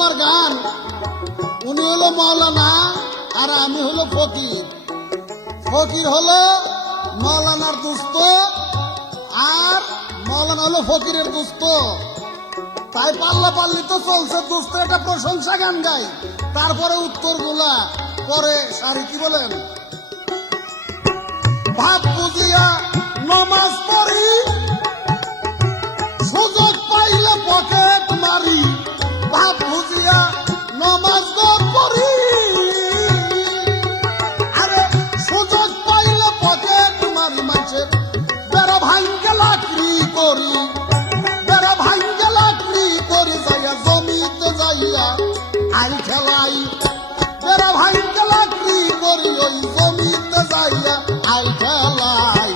আমার গান। উনি হলো মাওলানা আর আমি হলো ফকির। ফকির হলো মাওলানার দুস্থ আর মাওলানা হলো ফকিরের দুস্থ। তাই পাল্লা পাল্লি তো চলছে, দুস্থ একটা প্রশংসা গান গাই, তারপরে উত্তরগুলা পরে সারি। কি বলেন? ভাব বুঝিয়া নমাজ পড়ি, সুযোগ পাইলে পকেট মারি। ভাব বুঝিয়া নমাজ পড়ি, আরে সুযোগ পাইলে পকেট মারি। মানুষের বেড়া ভাঙ্গে লাকড়ি করি, বেড়া ভাঙ্গে লাকড়ি করি। যাইয়া জমিতে যাইয়া আই খেলাই, বেড়া ভাঙ্গে লাকড়ি করি ওই জমিতে যাইয়া আই খেলাই।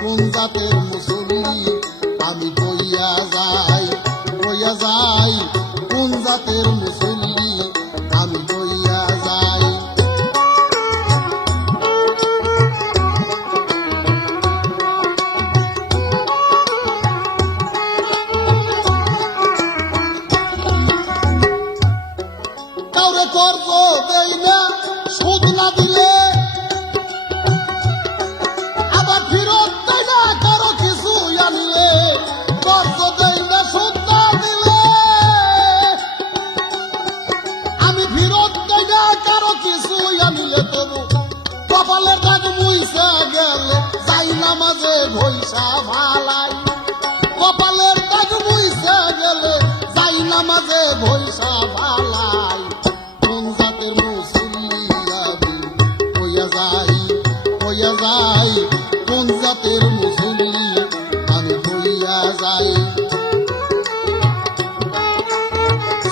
কোন জাতের মুসল্লি আমি কইয়া যাই, কইয়া যাই। কোন জাতের মুসল্লি আমি কইয়া যাই। কাউরে কর্জ দেই না, সুদ না দিলে, আবার ফিরত দেয় না কারো কিছু আনলে। কর্জ দেই না, সুদ না দিলে, আমি ফিরত দেই না কারো কিছু আনিলে। তবু কপালের দাগ মুইসা গেলে যাই নামাজে ঘইসা ভালাই। কপালের দাগ মুইসা গেলে যাই নামাজে ঘইসা ভালাই। কোন জাতের মুসল্লি আমি কইয়া যাই, কইয়া যাই। কোন জাতের মুসল্লি আমি কইয়া যাই।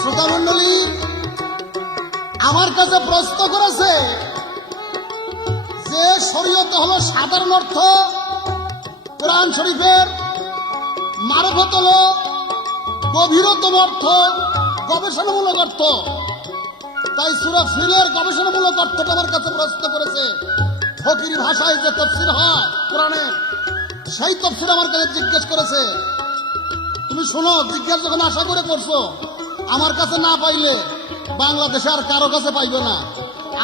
শ্রোতা মণ্ডলী আমার কাছে প্রশ্ন করেছে যে শরীয়ত হলো সাধারণ অর্থ, কোরআন শরীফের মারফত হলো গভীরতম অর্থ, গবেষণামূলক অর্থ। তাই সূরা ফিলের গবেষণামূলক অর্থটা আমার কাছে প্রশ্ন করেছে। ফকিরি ভাষায় যে তাফসীর হয় কোরআনে, সেই তাফসীর আমার কাছে জিজ্ঞেস করেছে। তুমি শোনো, জিজ্ঞাসা যখন আশা করে করছো, আমার কাছে না পাইলে বাংলাদেশে আর কারো কাছে পাইবে না।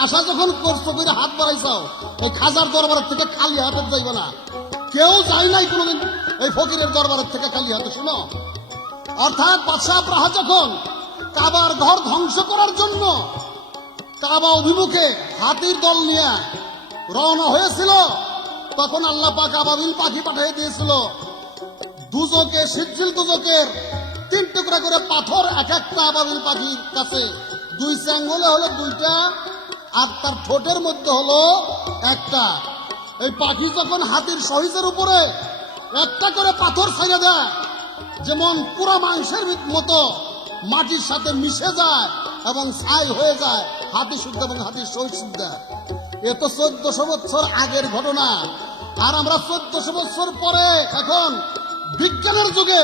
আশা যখন করছো করে হাত বাড়াইছাও, এই খাজার দরবারের থেকে খালি হাতে যাইবে না। কেউ যায় নাই কোনোদিন এই ফকিরের দরবারের থেকে খালি হাতে। শোনো, অর্থাৎ বাদশাহ আব্রাহা যখন কাবার ঘর ধ্বংস করার জন্য কাবা অভিমুখে হাতির দল নিয়ে রওনা হয়েছিল, তখন আল্লাহ পাক আবাবিল পাখি পাঠিয়ে দিয়েছিল। দুজকে সিজ্জিল দুজকের 3 টুকরা করে পাথর এক একটা আবাবিল পাখির কাছে, 2 আঙ্গুলে হলো 2টা আর তার ঠোঁটের মধ্যে হলো 1টা। এই পাখি যখন হাতির শহীদের উপরে একটা করে পাথর ছেড়ে দেয়, যেমন পুরো মাংসের মতো মাটির সাথে মিশে যায় এবং ছাই হয়ে যায় হাতি শুদ্ধ এবং হাতির শহীদ শুদ্ধ। এ তো 1400 বছর আগের ঘটনা। আর আমরা 1400 বছর পরে এখন বিজ্ঞানের যুগে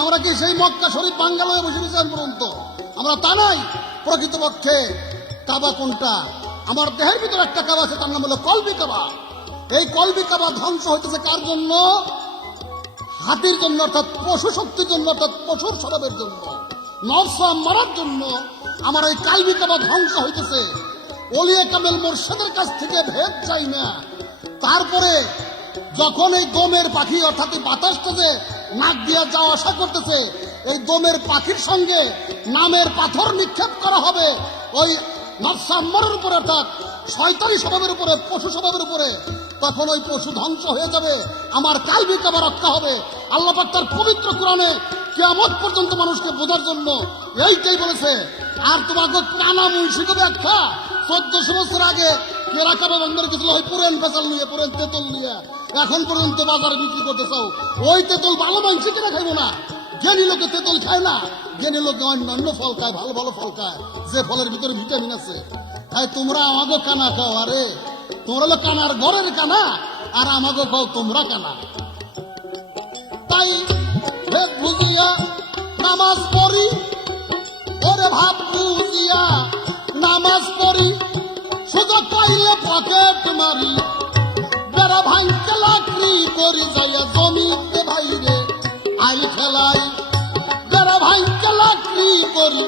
আমরা কি সেই মক্কা শরীফ বাঙ্গালোরে বসে বসে পর্যন্ত আমরা তা নাই। প্রকৃতপক্ষে কাবা কোনটা? আমার দেহের ভিতরে একটা কাবা আছে, তার নাম হলো কলবি কাবা। এই কলবি কাবা ধ্বংস হইতেছে কার জন্য? হাতির জন্য, অর্থাৎ পশু শক্তির জন্য, অর্থাৎ পশুর স্বভাবের জন্য, নফস মারার জন্য আমার এই কালবি কাবা ধ্বংস হইতেছে। ওলিয়ে কামেল মোর্শেদের কাছ থেকে ভেদ চাই না। তারপরে যখন এই দমের পাখি, অর্থাৎ এই বাতাসটা যে নাক দিয়ে যাওয়া আসা করতেছে, এই দমের পাখির সঙ্গে নামের পাথর নিক্ষেপ করা হবে ওই নফস আম্মারের উপরে, অর্থাৎ শয়তানি স্বভাবের উপরে, পশু স্বভাবের উপরে। তখন ওই পশু ধ্বংস হয়ে যাবে, আমার কালবি কাবা রক্ষা হবে। আল্লাহ পাক তার পবিত্র কোরআনে কিয়ামত পর্যন্ত মানুষকে বোঝার জন্য এইটাই বলেছে। আর তোমাকে কানা মুন্সিক ব্যাখ্যা 1400 বছর আগে কেরা কাবা বন্ধের কিছু হয় পুরেন পেঁচাল নিয়ে, পুরেন তেঁতুল নিয়ে এখন পর্যন্ত বাজারে বিক্রি করতে চাও। ওই তেঁতুল ভালো মাংসি কিনা খাইবো না। জ্ঞানী লোকে তেঁতুল খায় না, জ্ঞানী লোকে অন্যান্য ফল খায়, ভালো ভালো ফল খায়, যে ফলের ভিতরে ভিটামিন আছে। তাই তোমরা আমাকে কানা খাও। আরে তোমরা হলো কানার ঘরের কানা, আর আমাকে খাও তোমরা কানা। তাই ভেদ বুঝিয়া নামাজ পড়ি, ওরে ভাব বুঝিয়া নামাজ পড়ি, সুযোগ পাইলে পকেট মারি, বেড়া ভাঙতে লাকড়ি করি, যাইয়া জমিতে ভাইরে আই খেলাই। বেড়া ভাঙতে লাকড়ি করি,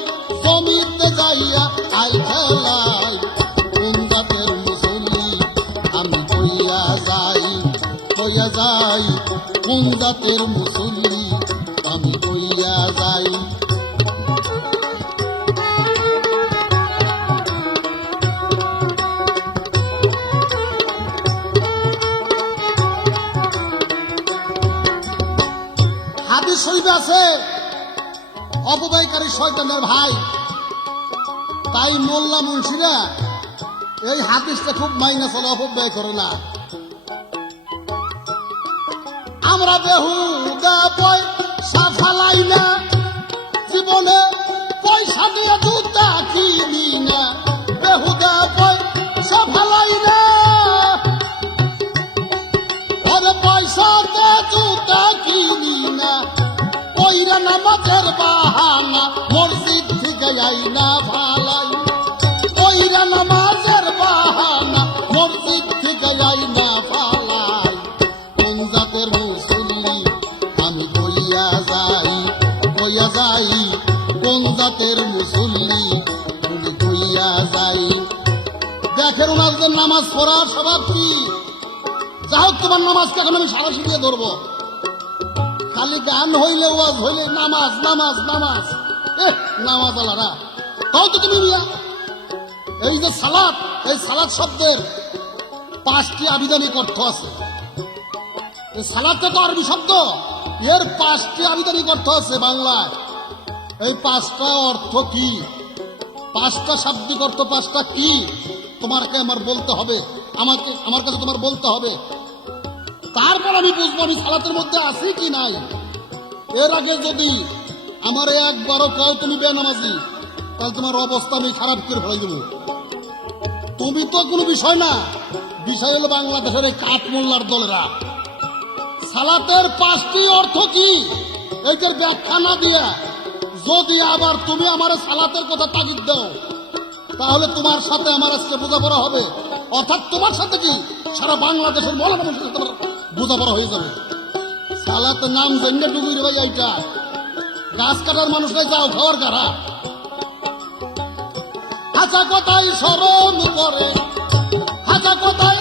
জমিতে যাইয়া আই খেলাই কোন জাতের মুসল্লি আমি কইয়া যাই কোন জাতের মুসল্লি আমি কইয়া যাই। হাদিস শরীফে আছে অপব্যয়কারী শয়তানের ভাই, তাই মোল্লা মুন্সিরা এই হাদিসটা খুব মাইনা চলে, অপব্যয় করে না। আমরা বেহুদা পয়সা ফালাই না, জীবনে পয়সা দিয়ে জুতা কিনি না, বেহুদা পয়সা ফালাই না, ওরে পয়সা দিয়ে জুতা কিনি না, কইরা নামাজের বাহানা মসজিদ থেকে যাই না ফালাই, কইরা নামাজের বাহানা মসজিদ থেকে যাই না ফালাই, কোন জাতের মুসল্লি আমি কইয়া যাই কোন জাতের মুসল্লি আমি কইয়া যাই। দেখেন ওনাদের নামাজ পড়ার স্বভাব কি, যা হোক তোমার নামাজকে এখন আমি সারা শিখিয়ে ধরবো, খালি গান হইলে ওয়াজ হইলে নামাজ নামাজ নামাজ, নামাজ আলারা তাও তো তুমি মিয়া। এই যে সালাত, এই সালাত শব্দের 5টি আবিধানিক অর্থ আছে। এই সালাতটা তো আরবি শব্দ, এর 5টি আবিধানিক অর্থ আছে বাংলায়। এই 5টা অর্থ কি, 5টা শাব্দিক অর্থ 5টা কি তোমাকে আমার বলতে হবে, আমার কাছে তোমার বলতে হবে, তারপর আমি বুঝবো আমি সালাতের মধ্যে আছি কি নাই। এর আগে যদি আমার একবারও কয় তুমি বেনামাজি, তাহলে তোমার অবস্থা আমি খারাপ করে ফেলে দেবো। তুমি তো কোনো বিষয় না, বিষয় হলো বাংলাদেশের এই কাঠ মোল্লার দলেরা। সালাতের 5টি অর্থ কি এইটার ব্যাখ্যা না দিয়া যদি আবার তুমি আমার সালাতের কথা তাগিদ দাও, তাহলে তোমার সাথে আমার আজকে বোঝাপড়া হবে, অর্থাৎ তোমার সাথে কি সারা বাংলাদেশের মৌলানা মানুষের সাথে বোঝাপড়া হয়ে যাবে। সালাতের নাম জেন্ডে ডুবুই ভাই, এইটা গাছ কাটার মানুষরাই যাও খাওয়ার কারা। হাঁচা কথায় স্মরণ করে, হাঁচা কথায়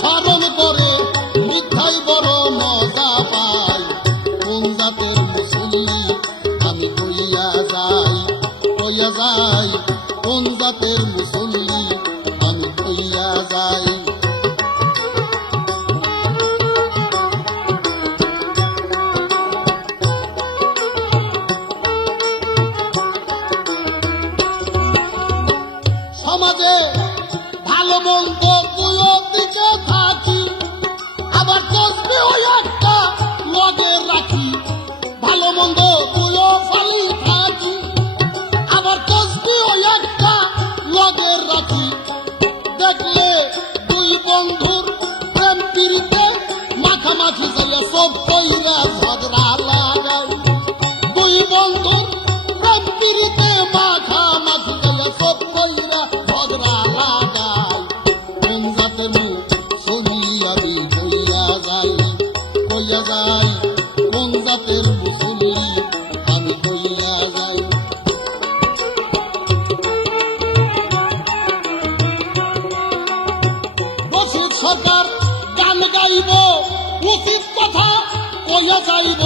স্মরণ করে, মিথ্যাই বড় মজা পাই, কোন জাতের মুসল্লি আমি কইয়া যাই কোন জাতের মুসল্লি আমি কইয়া যাই। সমাজে ভালো মন্দ দুই দিকে থাকি, আবার তসবিহ ওই একটা লগে রাখি, ভালো মন্দ দুই ফালি থাকি, আবার তসবিহ ওই একটা লগে রাখি, দেখলে দুই বন্ধুর প্রেম পিড়িতে মাখামাখি যাইয়া সব কইরা ঝগড়া লাগাই, দুই বন্ধুর প্রেম পিড়িতে মাখামাখি যাইয়া সব কইরা ঝগড়া লাগাই, কোন জাতের মুসল্লি আমি কইয়া যাই কোন জাতের মুসল্লি আমি কইয়া যাই। রশিদ সরকার গান গাইব উচিত কথা কইয়া যাইব,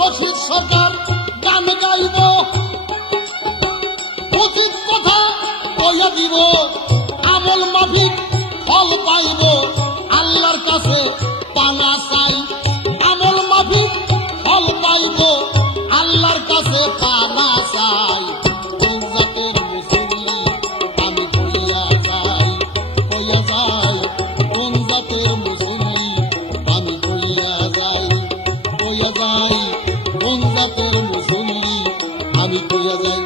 রশিদ সরকার গান গাইব উচিত কথা কইয়া দিব, আমল মাফিক ফল পাইব, আল্লাহর কাছে পানা চাই, আমল মাফিক ফল পাইব, আল্লাহর কাছে পানা চাই, কোন জাতের মুসল্লি আমি কইয়া যাই কোন জাতের মুসল্লি আমি কইয়া যাই কোন জাতের মুসল্লি আমি কইয়া যাই।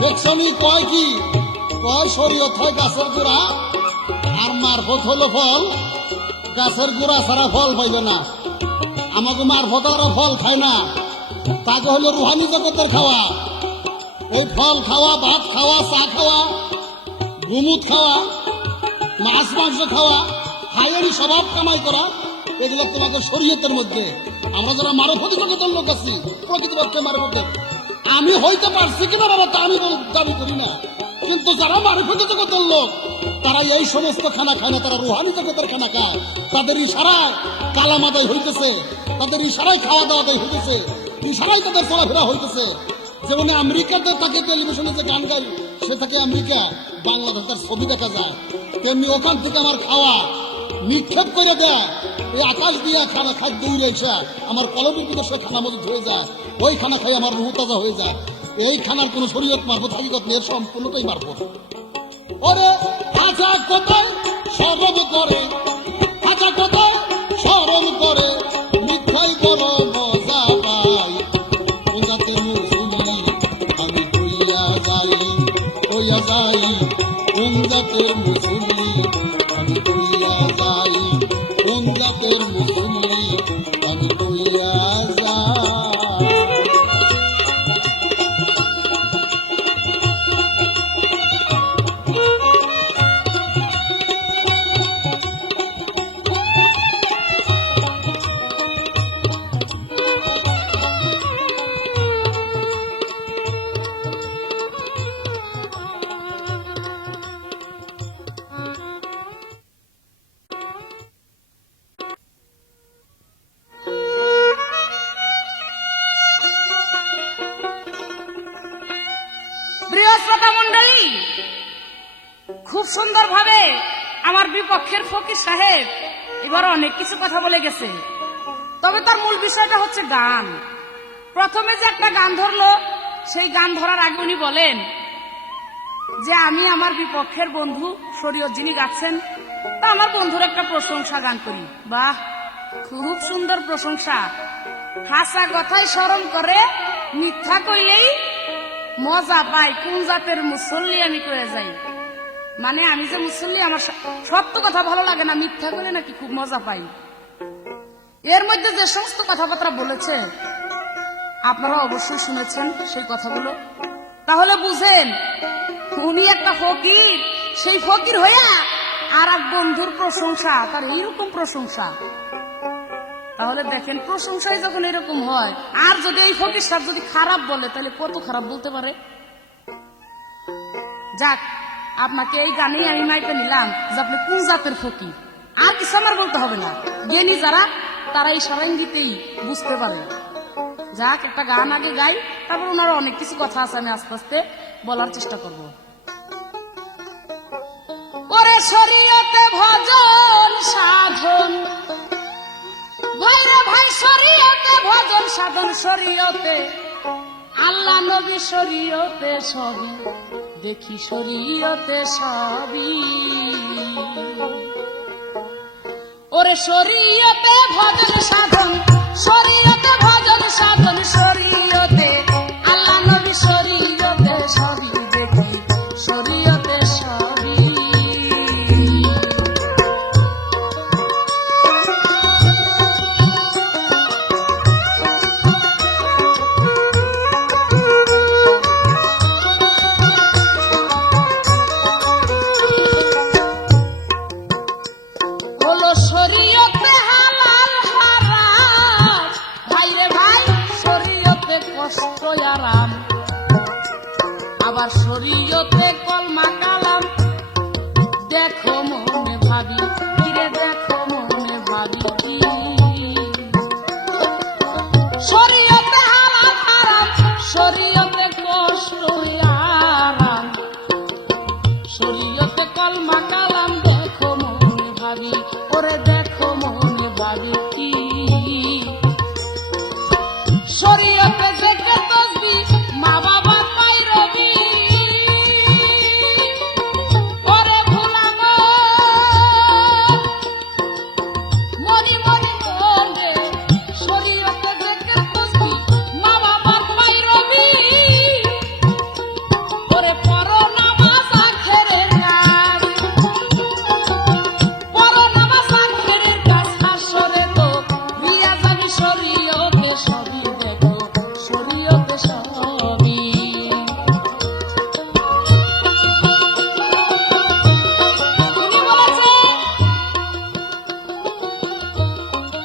দেখছনি কয় কি কয় শরীয়ত হয় গাছের গোড়া, আর মারফত হলো ফল, গাছের গোড়া ছাড়া ফল পাইবে না। আমাকে মারফত ওরা ফল খায় না, তাকে হলো রুহানি জগতের খাওয়া, এই ফল খাওয়া, ভাত খাওয়া, চা খাওয়া, গুমুদ খাওয়া, মাছ মাংস খাওয়া, হাইয়ারি স্বভাব কামাই করা, এগুলো তোমাকে শরীয়তের মধ্যে। আমরা যারা মারফতি জগতের লোক আছি, প্রকৃতপক্ষে মারফতের আমি হইতে পারছি কিনা বাবা তা আমি দাবি করি না, কিন্তু যারা মারিফত জগতের লোক তারা এই সমস্ত খানা খায় না, তারা রুহানি জগতের খানা খায়। তাদের ইশারায় কালাম আদায় হইতেছে, তাদের ইশারায় খাওয়া দাওয়া আদায় হইতেছে, ইশারায় তাদের চলাফেরা হইতেছে। যেমন আমেরিকাতে তাকে টেলিভিশনে যে গান গাই সে থাকে আমেরিকা, বাংলাদেশের ছবি দেখা যায়, তেমনি ওখান থেকে আমার খাওয়া নিক্ষেপ করে দেয়। এই আকাশ দিয়ে খানা খাদ্য উড়েছে, আমার কলমের বিদেশে খানা মজুদ হয়ে যায়, ওই খানা খাই আমার রুহ তাজা হয়ে যায়। এই খানার কোন শরীয়ত মারফত হাকিকত নিয়ে সম্পূর্ণটাই মারফত। ওরে আজা কোথায় সরব করে, আজা কোথায় সরব করে, মিথ্যাই বড় মজা পাই। ওজাতে মুসলি আমি কইয়া যাই, কইয়া যাই, কোন জাতের মুসলি আমি কইয়া যাই, কোন জাতের মুসলি আমি কইয়া যাই। প্রিয় শ্রোতা মন্ডলী, খুব সুন্দরভাবে আমার বিপক্ষের ফকির সাহেব এবার অনেক কিছু কথা বলে গেছে, তবে তার মূল বিষয়টা হচ্ছে গান। প্রথমে যে একটা গান ধরলো, সেই গান ধরার আগে উনি বলেন যে আমি আমার বিপক্ষের বন্ধু শরীয়ত যিনি গাচ্ছেন তা আমার বন্ধুর একটা প্রশংসা গান করি। বাহ, খুব সুন্দর প্রশংসা। হাসা কথাই স্মরণ করে, মিথ্যা কইলেই মজা পাই, কোন জাতের মুসল্লি আমি কয়ে যাই। মানে আমি যে মুসল্লি, আমার সত্য কথা ভালো লাগে না, মিথ্যা করে নাকি খুব মজা পাই। এর মধ্যে যে সমস্ত কথাবার্তা বলেছে আপনারা অবশ্যই শুনেছেন সেই কথাগুলো, তাহলে বুঝেন উনি একটা ফকির, সেই ফকির হইয়া আর এক বন্ধুর প্রশংসা, তার এইরকম প্রশংসা। তাহলে দেখেন প্রশংসায় যখন এরকম হয়, আর যদি এই ফকির সাহেব যদি খারাপ বলে তাহলে কত খারাপ বলতে পারে। যাক, আপনাকে এই গানেই আমি মাইপে নিলাম যে আপনি কোন জাতের ফকির, আর কিছু আমার বলতে হবে না। জ্ঞানী যারা তারা এই সারাঙ্গিতেই বুঝতে পারে। যাক, একটা গান আগে গাই, তারপর ওনারও অনেক কিছু কথা আছে, আমি আস্তে আস্তে বলার চেষ্টা করব। ওরে শরীয়তে ভজন সাধন, ভাইরে ভাই শরীয়তে ভজন সাধন, শরীয়তে আল্লাহ নবী, শরীয়তে সবই দেখি, শরীয়তে সবই। ওরে শরীয়তে ভজন সাধন, শরীয়তে ভজন সাধন, শরীয়তে আল্লাহ নবী, শরীয়তে সবই দেখি, শরীয়তে সবই। হলো শরীয়তে হালাল হারাম, ভাইরে ভাই শরীয়তে কষ্ট আরাম, আবার শরীয়তে কলমা কালাম। দেখো মনে ভাবি, কিরে দেখো মনে ভাবি কি, শরীয়তে হালাল হারাম, শরীয়তে কষ্ট আরাম, শরীয়তে কলমা কালাম। দেখো মনে ভাবি, ওরে দেখো মনে ভাবি কি, শরীয়তে দেখে তসবি মা বাবার পাই রবি, ওরে ভুলাম মনি মনি মনে, শরীয়তে দেখে তসবি মা বাবার পাই রবি, ওরে পড়ো নামাজ আখেরের কাজ, পড়ো নামাজ আখেরের কাজ, হাসরে তো রিয়া যাবি, শরীয়তে সবই দেখো, শরীয়তে সবই। তিনি বলেছে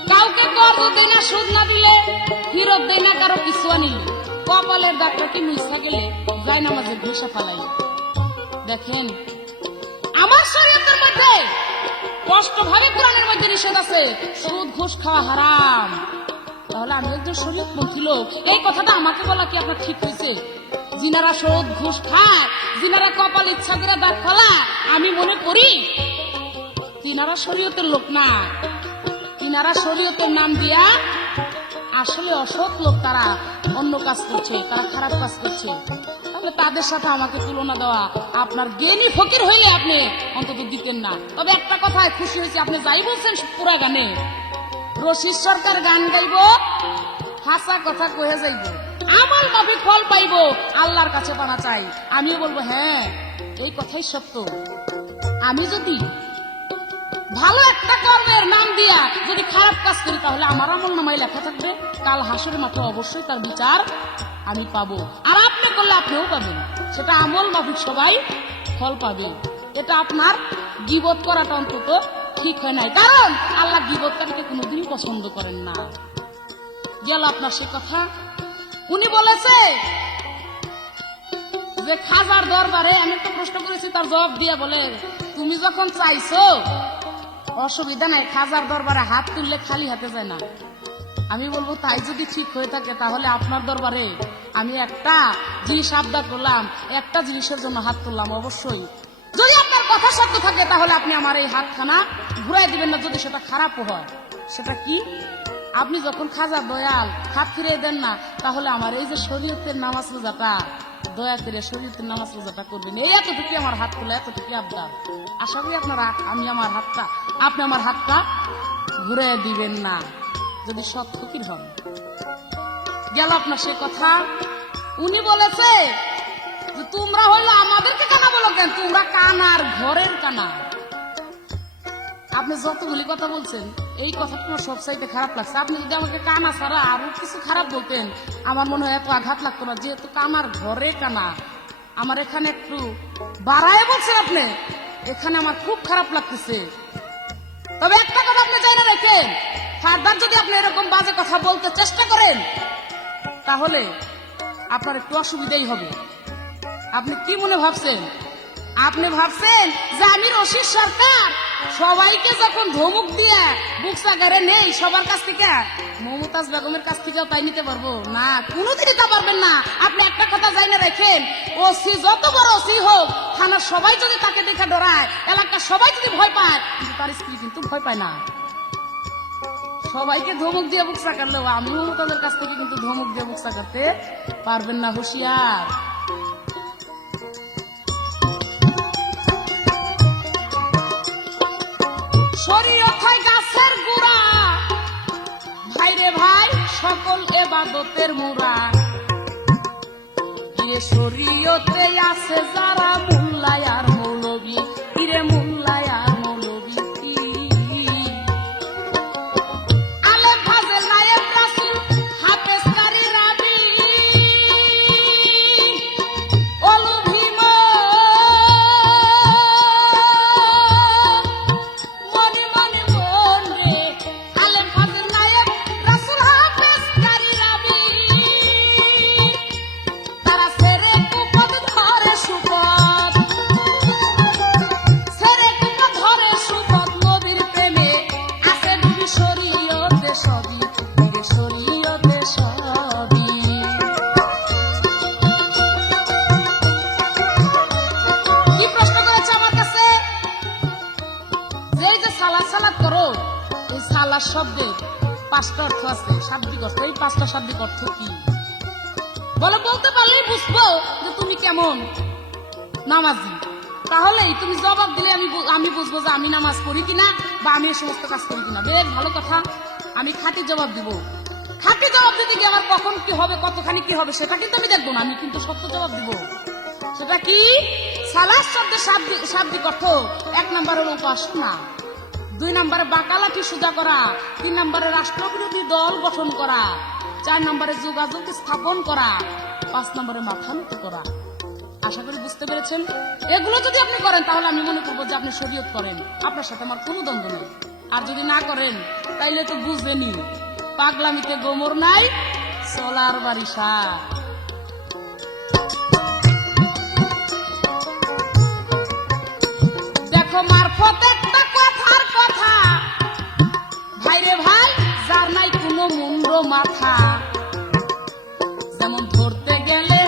কাউকে কর্জ দেয় না সুদ না দিলে, ফিরত দেয় না কারো কিছু আনিলে। কপালের দাগটা কি মুছা গেলে যায় নামাজে ঘুষা ফালাই। দেখেন আমার শরীয়তের মধ্যে স্পষ্টভাবে কোরআনের মধ্যে নিষেধ আছে সুদ ঘুষ খাওয়া হারাম। তাহলে আমি একজন শরীয়তপন্থী লোক, এই কথাটা আমাকে বলা কি আপনার ঠিক হয়েছে? যিনারা সুদ ঘুষ খায়, যিনারা কপাল ইচ্ছা করে দাগ ফেলায়, আমি মনে করি তিনারা শরীয়তের লোক না, তিনারা শরীয়তের নাম দিয়া আসলে অসৎ লোক, তারা অন্য কাজ করছে, তারা খারাপ কাজ করছে। তাহলে তাদের সাথে আমাকে তুলনা দেওয়া আপনার জ্ঞানী ফকির হইলে আপনি অন্তত দিতেন না। তবে একটা কথায় খুশি হয়েছে, আপনি যাই বলছেন পুরা গানে রশিদ সরকার গান গাইব, হাসা কথা কয়ে যাইব, আমল মাফিক ফল পাইব, আল্লাহর কাছে পানা চাই। আমিও বলবো হ্যাঁ এই কথাই সত্য। আমি যদি ভালো একটা কর্মের নাম দিয়া যদি খারাপ কাজ করি তাহলে আমার আমল নামায় লেখা থাকবে, কাল হাসরের মাঠে অবশ্যই তার বিচার আমি পাবো। আর আপনি করলে আপনিও পাবেন, সেটা আমল মাফিক সবাই ফল পাবে। এটা আপনার গীবত করাটা অন্তত ঠিক হয় নাই, কারণ আল্লাহ গীবতকারীকে কোনোদিনই পছন্দ করেন না। গেল আপনার সে কথা। উনি বলেছে যে খাজার দরবারে, আমি একটা প্রশ্ন করেছি তার জবাব দিয়ে বলে তুমি যখন চাইছো অসুবিধা নাই, খাজার দরবারে হাত তুললে খালি হাতে যায় না। আমি বলবো তাই যদি ঠিক হয়ে থাকে তাহলে আপনার দরবারে আমি একটা জিনিস আবদার করলাম, একটা জিনিসের জন্য হাত তুললাম। অবশ্যই যদি আপনার কথা সত্য থাকে তাহলে আপনি আমার এই হাতখানা ঘুরাই দিবেন না, যদি সেটা খারাপও হয়। সেটা কি? আপনি যখন খাজা দয়াল হাত ফিরিয়ে দেন না, তাহলে আমার এই যে শরীয়তের নামাজ রোজাটা দয়া করে শরীয়তের নামাজ রোজাটা করবেন। এই এতটুকু আমার হাত তোলা, এতটুকু আবদার। আশা করি আপনারা আপনি আমার হাতটা ঘুরে দিবেন না যদি সৎ ফকির হন। গেল আপনার সে কথা। উনি বলেছে যে তোমরা হইলো আমাদেরকে কানা বলো কেন, তোমরা কানার ঘরের কানা। আপনি যতগুলি কথা বলছেন এই কথাটা আমার সবচাইতে খারাপ লাগছে। আপনি যদি আমাকে কানা ছাড়া আরো কিছু খারাপ বলতেন আমার মনে হয় এত আঘাত লাগতো না। যেহেতু কানার ঘরে কানা, আমার এখানে একটু বাড়ায় বলছেন আপনি, এখানে আমার খুব খারাপ লাগতেছে। তবে একটা কথা আপনি জানা রাখেন, ফার্দার যদি আপনি এরকম বাজে কথা বলতে চেষ্টা করেন তাহলে আপনার একটু অসুবিধাই হবে। আপনি কি মনে ভাবছেন? আপনি ভাবছেন যে আমি রশিদ সরকার সবাইকে যখন ধমক দিয়ে বুকসাগারে নেই সবার কাছ থেকে, মমতাজ বেগমের কাছ থেকেও তাই নিতে পারবো না, কোনোদিন নিতে পারবেন না। আপনি একটা কথা জানা রাখেন, ওসি যত বড় ওসি হোক, থানার সবাই যদি তাকে দেখে ডরায়, এলাকার সবাই যদি ভয় পায়, কিন্তু তার স্ত্রী কিন্তু ভয় পায় না। সবাইকে ধমক দিয়ে বুকসা কাটলেও আমি মমতাজের কাছ থেকে কিন্তু ধমক দিয়ে বুকসা কাটতে পারবেন না, হুঁশিয়ার। শরীয়ত হয় গাছের গুড়া, ভাইরে ভাই সকল এবাদতের মুরা। ইরে শরীয়তে আছে যারা মুল্লায় আর মৌলবী, ইরে মুল্লায় আর মৌলবী। আলেম ফাজেল নায়েব রাসূল হাফেজ কারি রাবি অলুভিম মনি মনি মন রে। আলেম ফাজেল নায়েব রাসূল হাফেজ কারি রাবি, তারা সেরে কুপদ ধরে সুপদ, সেরে কুপদ ধরে সুপদ, নবীর প্রেমে আছে ডুবি শরীয়তে সবই, বীরে শরীয়তে সবই। কি প্রশ্ন করেছে আমার কাছে যে এই যে সালাদ সালাদ করো, এই সালাদ শব্দের 5টা অর্থ আছে, শাব্দিক অর্থ। এই 5টা শাব্দিক অর্থ কি বলে বলতে পারলেই বুঝবো যে তুমি কেমন নামাজি। তাহলেই তুমি জবাব দিলে আমি বুঝবো যে আমি নামাজ পড়ি কিনা বা আমি এই সমস্ত কাজ করি কিনা। বেশ ভালো কথা, আমি খাঁটি জবাব দিব। খাঁটি জবাব দিতে গিয়ে আবার কখন কি হবে, কতখানি কি হবে সেটা কিন্তু আমি দেখবো না, আমি কিন্তু সত্য জবাব দিব। সেটা কি? সালাদ শব্দের শাব্দিক অর্থ 1 নম্বর হলো উপাসনা, 2 নম্বরে বাঁকালাঠি সোজা করা, 3 নম্বরে রাষ্ট্রবিরোধী দল গঠন করা, 4 নম্বরে যোগাযোগ স্থাপন করা, 5 নম্বরে মাথা নত করা। আশা করি বুঝতে পেরেছেন। এগুলো যদি আপনি করেন তাহলে আমি মনে করবো যে আপনি শরীয়ত করেন, আপনার সাথে আমার কোনো দ্বন্দ্ব নেই। আর যদি না করেন তাইলে তো বুঝবেনই পাগলামিতে গোমর নাই, চলার বাড়ি সার। মাথা, যেমন ধরতে গেলে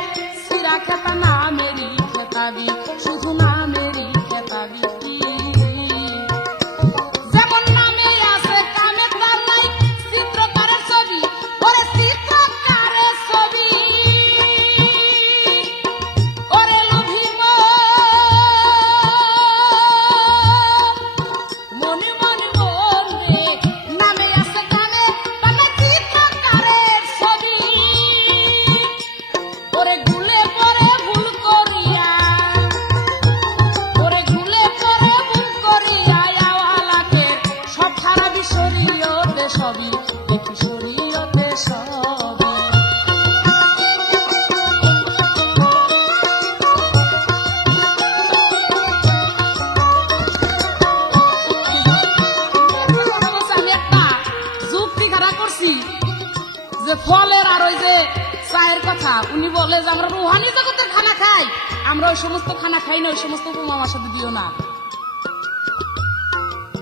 সিরা খেতা নামেরই খেতাবি, শুধু নামেরই খেতাবি। যেমন নামে আছে কামে তার নাই চিত্রকারের ছবি, ওরে চিত্রকারের ছবি, ওরে লোভী মনে মনে মন রে, নামে আছে কামে তার নাই চিত্রকারের ছবি, ওরে গুলে পরে ভুল করিয়া, ওরে গুলে পরে ভুল করিয়া আওয়ালাকে সব হারাবি শরীয়তে সবই, দেখি শরীয়তে সবই। আমি একটা যুক্তি খাড়া করছি যে ফলের আর ওই যে চায়ের কথা, উনি বলে যে আমরা রুহানি জগতের খানা খাই, আমরা ওই সমস্ত খানা খাই না, ওই সমস্ত উপমা আমার সাথে দিও না।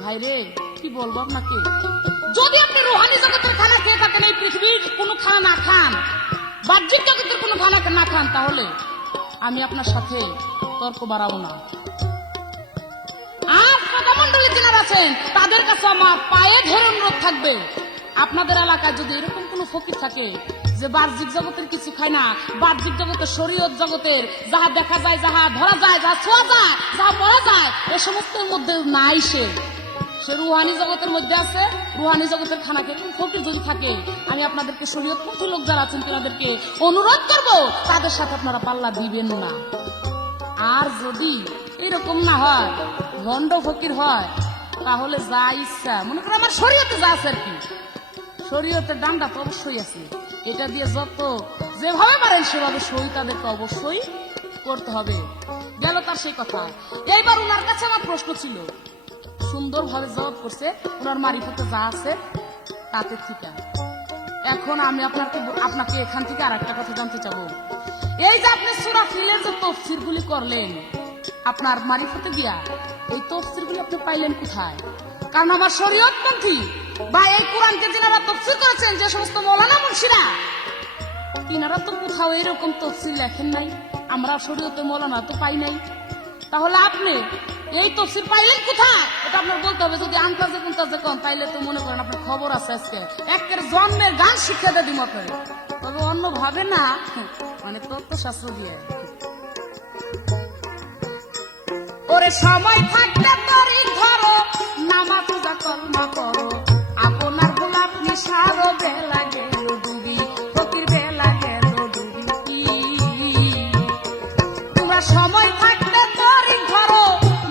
ভাই রে, কি বলবো আপনাকে, যদি আপনি রুহানি জগতের খানা খেয়ে থাকেন, এই পৃথিবীর কোনো খানা না খান, বাহ্যিক জগতের কোনো খানা না খান, তাহলে আমি আপনার সাথে তর্ক বাড়াবো না। আর শ্রোতা মন্ডলী যারা আছেন তাদের কাছে আমার পায়ে ধরে অনুরোধ থাকবে, আপনাদের এলাকায় যদি এরকম কোন ফকির থাকে যে বাহ্যিক জগতের কিছু খায় না, বাহ্যিক জগতের শরীয়ত জগতের যাহা দেখা যায়, যাহা ধরা যায়, যাহা ছোঁয়া যায়, যাহা পড়া যায়, এ সমস্তের মধ্যে নাই, সে রুহানি জগতের মধ্যে আছে, রুহানি জগতের খানাকে কোন ফকির যদি থাকে, আমি আপনাদেরকে শরীয়তপন্থী লোক যারা আছেন তাদেরকে অনুরোধ করবো তাদের সাথে আপনারা পাল্লা দিবেন না। আর যদি এরকম না হয়, ভণ্ড ফকির হয়, তাহলে যা ইচ্ছা মনে করেন আমার শরীয়তে যা আছে আর কি, শরীয়তের দামটা তো অবশ্যই আছে, এটা দিয়ে যত যেভাবে পারেন সেভাবে সই তাদেরকে অবশ্যই করতে হবে। গেল তার সেই কথা। এইবার ওনার কাছে আমার প্রশ্ন ছিল, সুন্দরভাবে জবাব করছে, ওনার মারিফতে যা আছে তাতে ঠিক। এখন আমি আপনাকে এখান থেকে আর একটা কথা জানতে চাবো, এই যে আপনি সূরা ফিলের যে তফসির গুলি করলেন আপনার মারিফতে গিয়া, এই তফসির গুলি আপনি পাইলেন কোথায়? কারণ আমার শরীয়তপন্থী বা এই কোরআনকে যিনারা তফসির করেছেন, যে সমস্ত মৌলানা মুন্সিরা, তিনারা তো কোথাও এরকম তফসির লেখেন নাই, আমরা শরীয়তে মৌলানা তো পাই নাই। তাহলে আপনি এই তফসির পাইলেন কোথায়? এটা আপনার বলতে হবে। যদি আন্তাজে কুন্তাজে কন তাইলে তো মনে করেন আপনার খবর আছে, আজকে একের জন্মের গান শিক্ষা দিয়ে দিব আপনার, তবে অন্য ভাবে না, মানে তত্ত্বশাস্ত্র দিয়ে। ওরে সময় থাকতে তরি ধরো, নামাজ পূজা কলমা করো, আপনার গোলাপ নিশারো বেলা গেল ডুবি, ফকির বেলা গেল ডুবি। তোমরা সময় থাকতে তরি ধরো,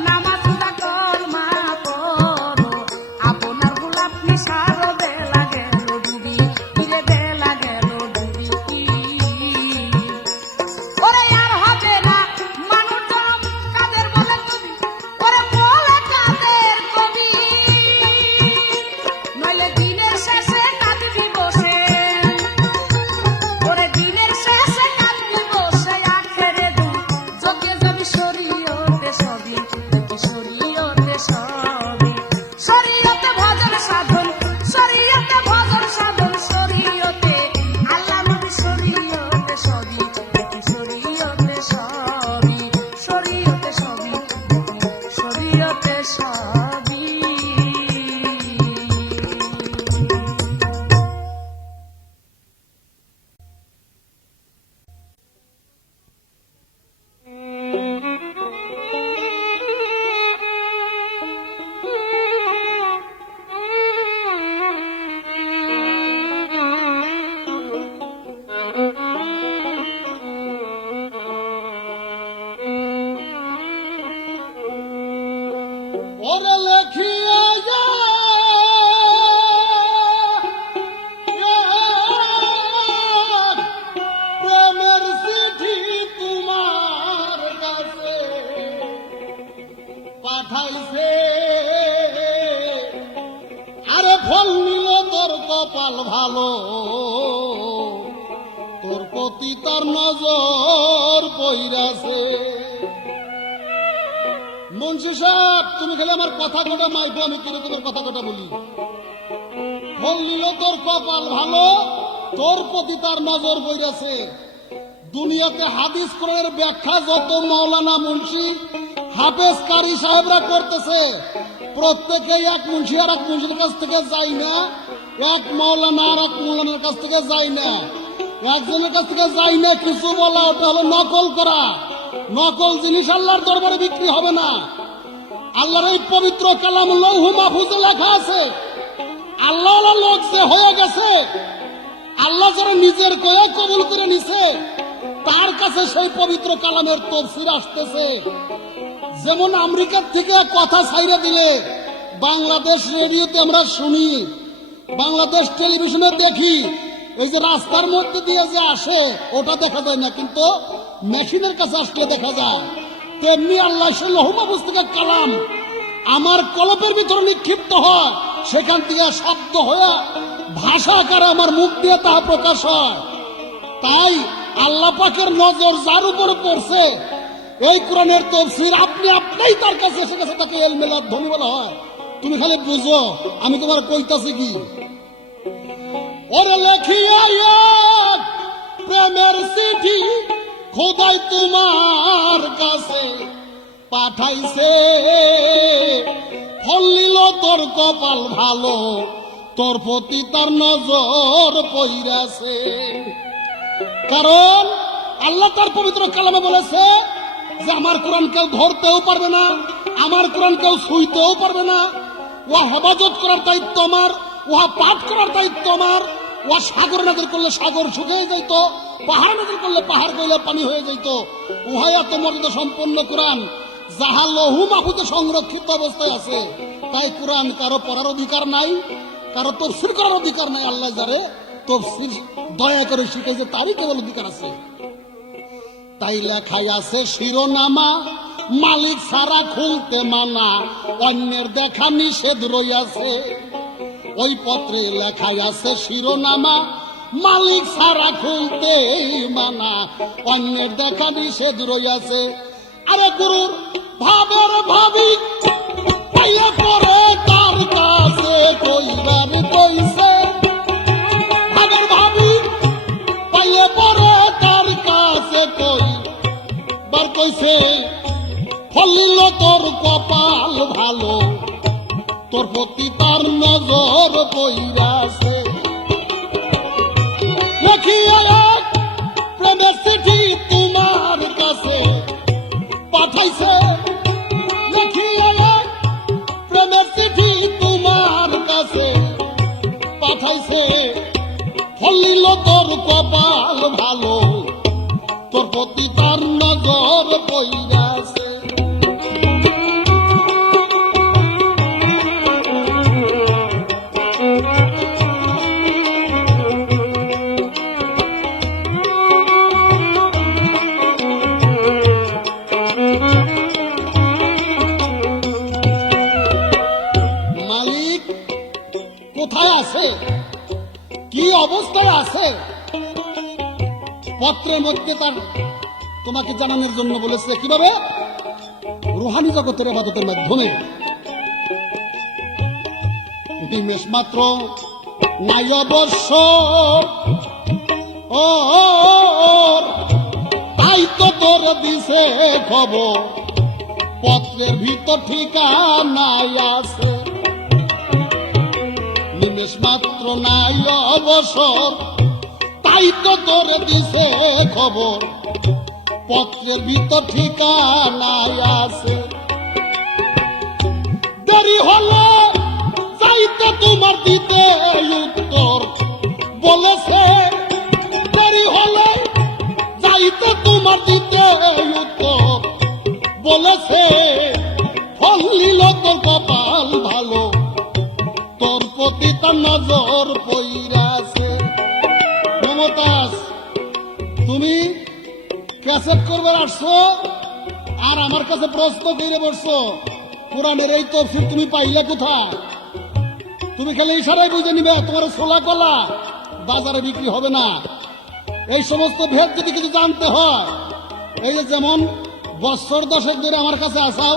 নামাজ পূজা কলমা করো, আপনার গোলাপ নিশারো বেলা গেল ডুবি, ফিরে বেলা গেল ডুবি। ওরে আর হবে না মানুষ জনম কাদের বলে কবি, ওরে বলে কাদের কবি, নইলে দিনের শেষে কাঁদবি বসে, ওরে দিনের শেষে কাঁদবি বসে, আখেরে দুঃখ যোগে যাবি শরীয়তে সবই, দেখি শরীয়তে সবই, শরীয়তে ভজন সাধন, শরীয়তে ভজন সাধন, শরীয়তে আল্লাহ নবী, শরীয়তে সবই, দেখি শরীয়তে সবই, শরীয়তে সবই, দেখি শরীয়তে সবই। ওরে লেখিয়া যা প্রেমের চিঠি তোমার কাছে পাঠাইছে, আরে ফল নিল তোর কপাল ভালো, তোর প্রতি তার নজর পইরাছে। মুন্সি সাহেব, তুমি খালি আমার কথা কটা মাইকো, আমি কিরকমের কথা কটা বলি। বললিল তোর কপাল ভালো, তোর প্রতি তার নজর পড়েছে। দুনিয়াতে হাদিস কোরআনের ব্যাখ্যা যত মাওলানা মুন্সি হাফেজ কারি সাহেবরা করতেছে, প্রত্যেকেই এক মুন্সি আর এক মুন্সির কাছ থেকে যায় না, এক মাওলানা আর এক মাওলানার কাছ থেকে যায় না, একজনের কাছ থেকে যায় না কিছু বলা, ওটা হলো নকল করা। নকল জিনিস আল্লাহর দরবারে বিক্রি হবে না। আল্লাহর এই পবিত্র কালাম লৌহ মাহফুজে লেখা আছে। আল্লাহ লোক যে হয়ে গেছে, আল্লাহ যারা নিজের কয়ে কবুল করে নিছে, তার কাছে সেই পবিত্র কালামের তফসির আসতেছে। যেমন আমেরিকার থেকে কথা ছাইরে দিলে বাংলাদেশ রেডিওতে আমরা শুনি, বাংলাদেশ টেলিভিশনে দেখি, এই যে রাস্তার মধ্যে দিয়ে যে আসে ওটা দেখা যায় না, কিন্তু মেশিনের কাছে আসলে দেখা যায়। তেমনি আল্লাহ সেই লৌহ মাহফুজ থেকে কালাম আমার কলপের ভিতরে নিক্ষিপ্ত হয়, সেখান থেকে শব্দ হয়ে ভাষা আকারে আমার মুখ দিয়ে তাহা প্রকাশ হয়। তাই আল্লাহ পাকের নজর যার উপরে পড়ছে, এই কোরআনের তফসির আপনিই তার কাছে এসে গেছে, তাকে এলমেলার ধনী বলা হয়। তুমি খালি বুঝো আমি তোমার কইতাছি কি। ওরে লেখিয়া এক প্রেমের চিঠি খোদাই তোমার কাছে পাঠাইছে, ফলিল তোর কপাল ভালো, তোর প্রতি তার নজর পইরাছে। কারণ আল্লাহ তার পবিত্র কালামে বলেছে যে আমার কোরআন কেউ ধরতেও পারবে না, আমার কোরআন কেউ ছুঁইতেও পারবে না। ওয়া হেফাজত করার দায়িত্ব আমার, উহা পাঠ করার দায়িত্ব আমার। ওয়া সাগর নাজির করলে সাগর শুকিয়ে যাইত, পাহাড় নাজির করলে পাহাড় গইলে পানি হয়ে যাইত। উহাই এত মর্যাদা সম্পন্ন কোরআন, যাহা লৌহ মাহফুজে সংরক্ষিত অবস্থায় আছে। তাই কোরআন কারো পড়ার অধিকার নাই, কারো তফসির করার অধিকার নাই। আল্লাহ যারে তফসির দয়া করে শিখেছে তারই কেবল অধিকার আছে। তাই লেখাই আছে শিরোনামা, মালিক সারা খুলতে মানা, অন্যের দেখা নিষেধ রইয়াছে। ওই পত্রে লেখাই আছে শিরোনামা, মালিক সারা খুলতে মানা, অন্যের দেখা নিষেধ রইয়াছে। আরে গুরুর ভাবের ভাবি পাইয়া পরে তার কাছে কইবার কইছে, ভাবের ভাবি পাইয়া পরে তার কাছে কইবার কইছে, ফলিল তোর কপাল ভালো, তোর প্রতি তার নজর পইরাছে। লেখিয়া এক প্রেমের চিঠি তোমার কাছে পাঠাইছে, লেখিয়া এক প্রেমের চিঠি তোমার কাছে পাঠাইছে, ফলিল তোর কপাল ভালো, তোর প্রতি তার নজর পইরাছে। মালিক কোথায় আছে, কি অবস্থায় আছে, পত্রের মধ্যে তার তোমাকে জানানোর জন্য বলেছে। কিভাবে? রুহানি জগতের ইবাদতের মাধ্যমে। নিমেষ মাত্র নাই অবশ্য, ও তাই তো তোর দিছে খবর, পত্রের ভিতর ঠিকানায় আছে। নিমেষ মাত্র নাই অবসর, তাই তো তোর দিছে খবর, পত্রের ভিতর ঠিকানায় আছে। দেরি হলে যাইতে তোমার দিতে উত্তর বলেছে, দেরি হলে যাইতে তোমার দিতে উত্তর বলেছে, ফলিল তোর কপাল ভালো, তোর প্রতি তার নজর পইরাছে। মমতাজ, তুমি ক্যাসেট করবে আসছো আর আমার কাছে প্রশ্ন করে বসছো, কোরআনের এই তফসির তুমি পাইলে কোথায়? তুমি খালি ইশারায় বুঝে নিবে, তোমার ছোলা কলা বাজারে বিক্রি হবে না। এই সমস্ত ভেদ যদি কিছু জানতে হয়, এই যে যেমন বছর 10 ধরে আমার কাছে আসাও,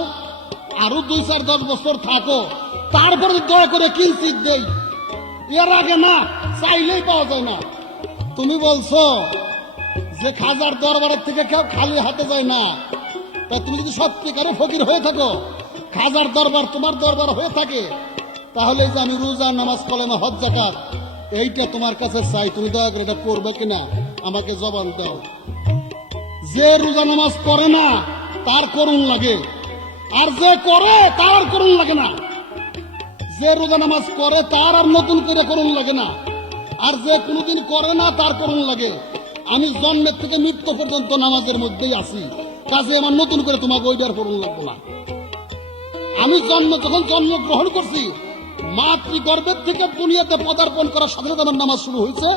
আরো 2-4-10 বছর থাকো, তারপরে দয়া করে কিঞ্চিত দেই, এর আগে না, চাইলেই পাওয়া যায় না। তুমি বলছো যে খাজার দরবারের থেকে কেউ খালি হাতে যায় না, তা তুমি যদি সত্যিকারে ফকির হয়ে থাকো, খাজার দরবার তোমার দরবার হয়ে থাকে, তাহলে এই যে আমি রোজা, নামাজ, কলেমা, হজ, যাকাত এইটা তোমার কাছে চাই, তুমি দয়া করে এটা করবে কিনা আমাকে জবাব দাও। যে রোজা নামাজ পড়ে না তার করুণ লাগে, আর যে করে তার আর করুণ লাগে না। যে রোজা নামাজ করে তার আর নতুন করে করুণ লাগে না, আর যে কোনোদিন করে না তার করুণ লাগে। আমি জন্মের থেকে মৃত্যু পর্যন্ত নামাজের মধ্যেই আছি, কাজে আমার নতুন করে তোমাকে ওইবার করুণ লাগবো না। আমি যখন জন্মগ্রহণ করছি, মাতৃগর্ভের থেকে দুনিয়াতে পদার্পণ করার সাথে সাথে আমার নামাজ শুরু হয়েছে।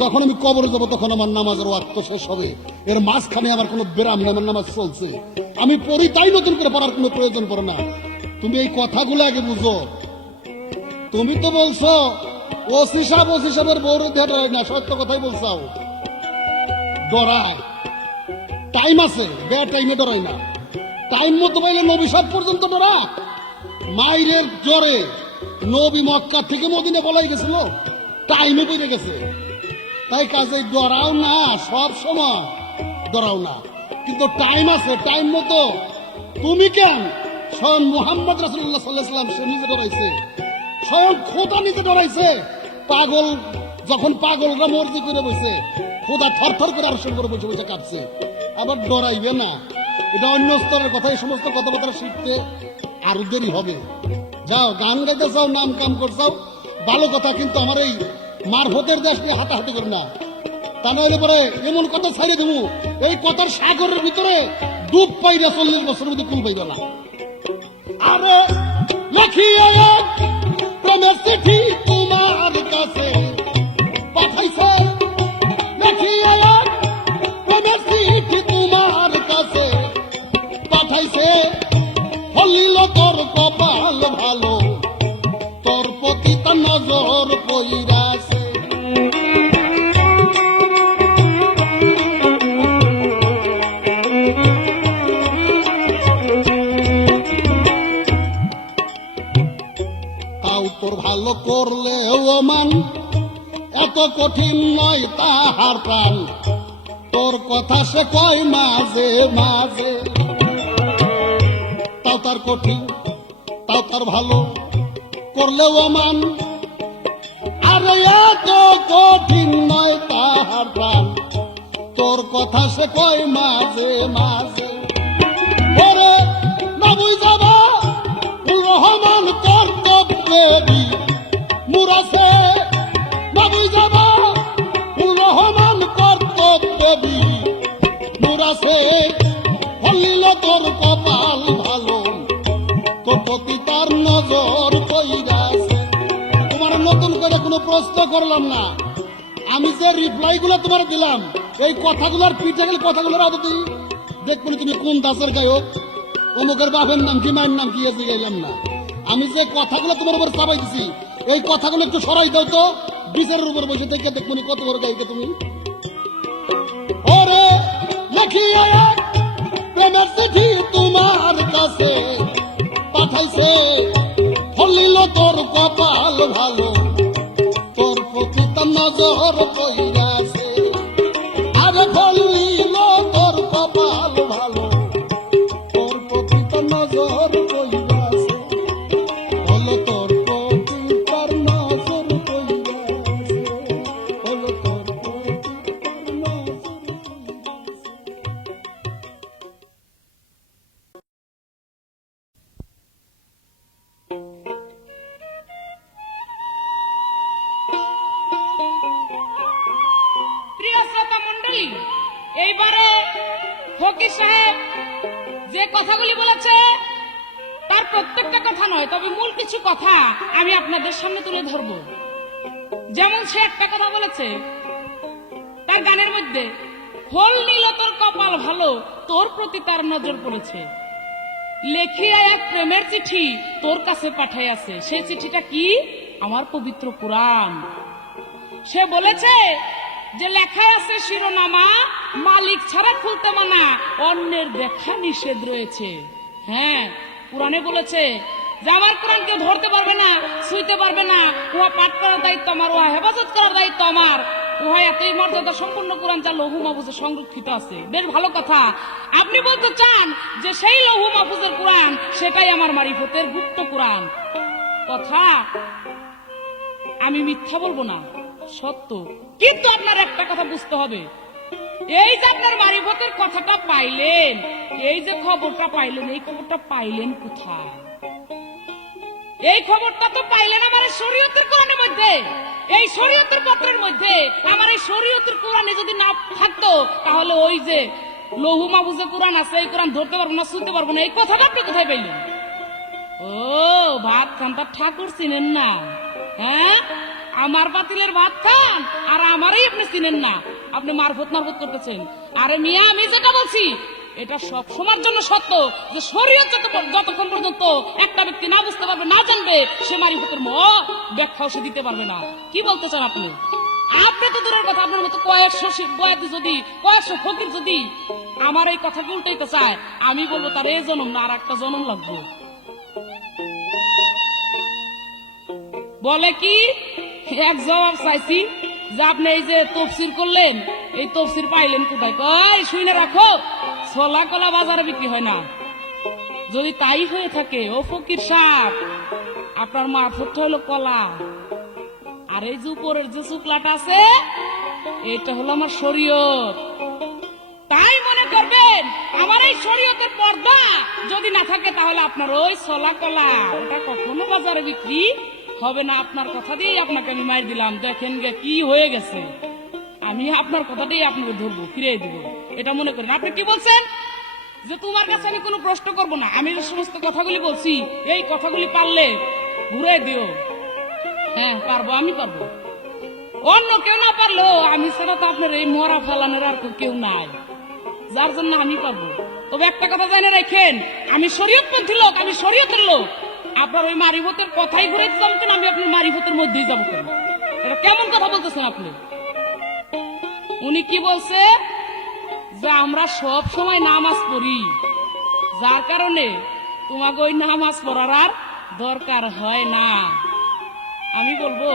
যখন আমি কবরে যাব তখন আমার নামাজের ওয়াক্ত শেষ হবে, এর মাঝখানে আমার কোনো বিরাম নেই, আমার নামাজ চলছে। আমি পড়ি তাই নতুন করে পড়ার কোনো প্রয়োজন পড়ে না। তুমি এই কথাগুলো আগে বুঝো। তুমি তো বলছো ওসি সাহেবের বউর ডরায় না, সত্য কথাই বলছাও, ডরায়। টাইম আছে, বে টাইমে ডরায় না। টাইম মতো পাইলে নবী সাহেব পর্যন্ত ডরা। মাইরের জ্বরে নবী মক্কা থেকে মদিনে বলাই গেছিল, টাইমে বেড়ে গেছে। তাই কাজে ডরাও না, সব সময় ডরাও না, কিন্তু টাইম আছে, টাইম মতো। তুমি কেন? স্বয়ং মুহাম্মদ রাসূলুল্লাহ সাল্লাল্লাহু আলাইহি ওয়াসাল্লাম সে নিজে ডরাইছে, স্বয়ং খোদা নিজে ডরাইছে। পাগল যখন পাগলরা মর্জি করে বসে, খোদা থরথর করে আরশের উপরে বসে বসে কাঁপছে। আবার ডরাইবে না, এটা অন্য স্তরের কথা। এই সমস্ত কথাবার্তা শিখতে আরো দেরি হবে। যাও, গান গাইতে চাও, নাম কাম করছাও, ভালো কথা, কিন্তু আমার এই মারফতের দেশ নিয়ে হাতাহাতি করে না। তা নইলে পরে এমন কথা ছাড়িয়ে দেবো, এই কথার সাগরের ভিতরে ডুব পাইরা 40 বছরের মধ্যে কুল পাইবে না। আরে লেখিয়া এক প্রেমের চিঠি তোমার কাছে পাঠাইছে, লেখিয়া এক প্রেমের চিঠি তোমার কাছে পাঠাইছে। হলিল তোর কপাল ভালো, তোর প্রতি তার নজর পইরাছে। তাও তোর ভালো করলে ও মান, এত কঠিন নয় তাহার প্রাণ, তোর কথা সে কয় মাঝে মাঝে। তাও তার কঠিন, তাও তার ভালো করলে ও মান, আর এত কঠিন নয় তাহার প্রাণ, তোর কথা সে কয় মাঝে মাঝে। ওরে না বুঝাবা রহমান কর্তব্যেরই মুরাসে, না বুঝাবা রহমান কর্তব্যেরই মুরাসে। হলিল তোর কপাল ভালো, তোর প্রতি তার নজর কইরাছে। তোমার নতুন করে কোনো প্রশ্ন করলাম না, আমি যে রিপ্লাই গুলো তোমার দিলাম, এই কথাগুলোর পিঠে গেলে কথাগুলোর আদতি দেখবো তুমি কোন দাসের গায়ক, অমুকের বাপের নাম কি, মায়ের নাম কি, এসে গেলাম না। আমি যে কথাগুলো তোমার উপর চাপাই দিছি, এই কথাগুলো একটু সরাই দাও তো, বিচারের উপর বসে থেকে দেখবো কত বড় গায়িকা তুমি। ওরে লেখিয়া এক প্রেমের চিঠি তোমার কাছে পাঠাইছে, হলিল তোর কপাল ভালো, তোর প্রতি তার নজর কইরাছে। আরে হলিল তোর কপাল ভালো, তোর প্রতি তার নজর কইরাছে। হলো তোর প্রতি তার নজর কইরাছে, হলো তোর প্রতি তার নজর কইরাছে। প্রিয় শ্রোতা মণ্ডলী, এইবারে ফকির সাহেব যে কথাগুলি বলেছে তার প্রত্যেকটা কথা নয়, তবে মূল কিছু কথা আমি আপনাদের সামনে তুলে ধরব। যেমন সে একটা কথা বলেছে তার গানের মধ্যে, ফল নিল তোর কপাল ভালো, তোর প্রতি তার নজর পড়েছে, লেখিয়া এক প্রেমের চিঠি তোর কাছে পাঠাইয়াছে। সেই চিঠিটা কি? আমার পবিত্র কোরআন। সে বলেছে যে লেখায় আছে শিরোনামা, মালিক ছাড়া খুলতে মানা, অন্যের দেখা নিষেধ রয়েছে। হ্যাঁ, কোরআনে বলেছে যে আমার কোরআন কেউ ধরতে পারবে না, ছুঁইতে পারবে না, উহা পাঠ করার দায়িত্ব আমার, উহা হেফাজত করার দায়িত্ব আমার। উহা এতই মর্যাদা সম্পূর্ণ কোরআন যা লৌহ মাহফুজে সংরক্ষিত আছে। বেশ ভালো কথা। আপনি বলতে চান যে সেই লৌহ মাহফুজের কোরআন সেটাই আমার মারিফতের গুপ্ত কোরআন। কথা আমি মিথ্যা বলবো না, সত্য। কিন্তু আপনার একটা কথা বুঝতে হবে, এই যে আপনার মারিফতের কথাটা পাইলেন, এই যে খবরটা পাইলেন, এই খবরটা পাইলেন কোথায়? এই খবরটা তো পাইলেন আমার শরীয়তের কোরআনের মধ্যে, এই শরীয়তের পত্রের মধ্যে। আমার এই শরীয়তের কোরআনে যদি না থাকতো তাহলে ওই যে লৌহ মাহফুজে কোরআন আছে, এই কোরআন ধরতে পারবো না, শুনতে পারবো না, এই কথাটা আপনি কোথায় পাইলেন? ও ভাত খান, তার ঠাকুর চিনেন না? হ্যাঁ, আমার পাতিলের ভাত খান আর আমারই আপনি চিনেন না, আপনি মারফত মারফত করতেছেন। আরে মিয়া, আমি যেটা বলছি এটা সব সময়ের জন্য সত্য, যে শরীয়ত যতক্ষণ পর্যন্ত একটা ব্যক্তি না বুঝতে পারবে, না জানবে, সে মারিফতের ব্যাখ্যাও সে দিতে পারবে না। কি বলতে চান আপনি? আপনি তো দূরের কথা, আপনার মতো কয়েকশো বয়াতি যদি, কয়েকশো ফকির যদি আমার এই কথাকে উল্টাইতে চায়, আমি বলবো তার এই জন্ম না আর একটা জন্ম লাগবে। বলে কি এক জবাব চাইছি যে আপনি এই যে তফসির করলেন, এই তফসির পাইলেন কোথায়? কয় শুনে রাখো, ছোলা কলা বাজারে বিক্রি হয় না। যদি তাই হয়ে থাকে ও ফকির সাহেব, আপনার মারফতটা হলো কলা, আর এই যে উপরের যে শুক্লাটা আছে এটা হলো আমার শরীয়ত। তাই মনে করবেন আমার এই শরীয়তের পর্দা যদি না থাকে তাহলে আপনার ওই ছোলা কলা ওটা কখনো বাজারে বিক্রি হবে না। আপনার কথা দিয়েই আপনাকে আমি মার দিলাম, দেখেন গে কি হয়ে গেছে। আমি আপনার কথা দিয়েই আপনাকে ধরবো, ফিরিয়ে দিব, এটা মনে করেন। আপনি কি বলছেন যে তোমার কাছে আমি কোনো প্রশ্ন করব না, আমি যে সমস্ত কথাগুলি বলছি এই কথাগুলি পারলে ঘুরে দিও। হ্যাঁ পারবো, আমি পারবো, অন্য কেউ না পারলো আমি ছাড়া তো আপনার এই মরা ফেলানোর আর কেউ নাই, যার জন্য আমি পারবো। তবে একটা কথা জেনে রাখেন, আমি শরীয়তপন্থী লোক, আমি শরীয়তের লোক। আপনার ওই মারিফতের কথাই ঘুরে যাবো কেন, আমি আপনার মারিফতের মধ্যেই যাবো কেন? এটা কেমন কথা বলতেছেন আপনি? উনি কি বলছে যে আমরা সব সময় নামাজ পড়ি, যার কারণে তোমাকে ওই নামাজ পড়ার আর দরকার হয় না। আমি বলবো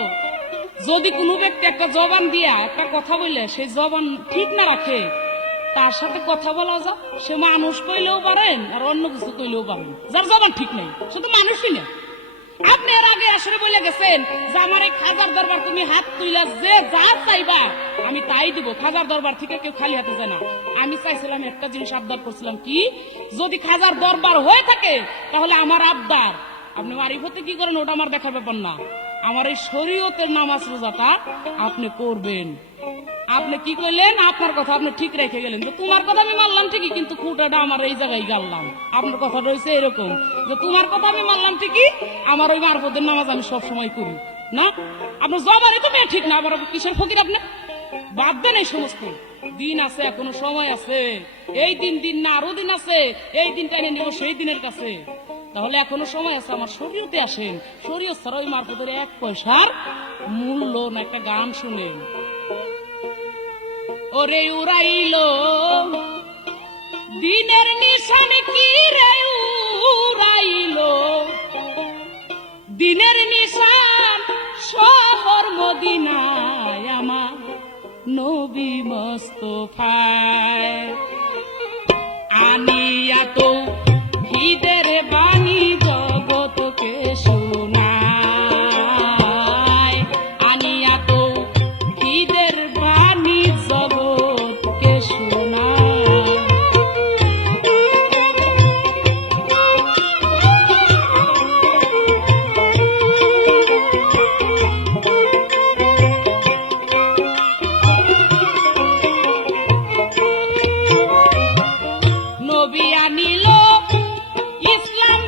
যদি কোনো ব্যক্তি একটা জবান দিয়া একটা কথা বললে সেই জবান ঠিক না রাখে, তার সাথে কথা বলা যাও, সে মানুষ কইলেও পারেন আর অন্য কিছু কইলেও পারেন, যার জবান ঠিক নেই শুধু মানুষই না। আপনি এর আগে আসলে বলে গেছেন যে আমার এই খাজার দরবার তুমি হাত তুইলা যে যা চাইবা আমি তাই দিব, খাজার দরবার থেকে কেউ খালি হাতে যায় না। আমি চাইছিলাম একটা জিনিস আবদার করছিলাম, কি যদি খাজার দরবার হয়ে থাকে তাহলে আমার আবদার, আপনি মারিফতে কি করেন ওটা আমার দেখার ব্যাপার না, আমার এই শরীয়তের নামাজ রোজাটা আপনি করবেন। আপনি কি করলেন? আপনার কথা আপনি ঠিক রেখে গেলেন, যে তোমার কথা আমি মানলাম ঠিকই কিন্তু খুঁটাটা আমার এই জায়গায় গাললাম। আপনার কথা রয়েছে এরকম যে তোমার কথা আমি মানলাম ঠিকই, আমার ওই মারফতের নামাজ আমি সব সময় করি না। আপনার জবানই তো ঠিক না, আবার কিসের ফকির আপনি? বাদ দেন এই সমস্ত। দিন আছে, এখনো সময় আছে, এই দিন না আরো দিন আছে, এই দিনটা এনে নিব সেই দিনের কাছে, তাহলে এখনো সময় আছে। আমার শরীয়তে আসেন, শরীয়ত ছাড়া ওই মারফতের এক পয়সার মূল্য না। একটা গান শুনেন, ওরে উড়াইলো দিনের নিশান কি রে উড়াইলো দিনের নিশান শহর মদিনায় আমার নবী মুস্তাফায় আনিয়া তো ঈদের বাণী জগতকে শোনায়, আনিয়া তো ঈদের বাণী জগতকে শোনায়। নবী আনিল ইসলাম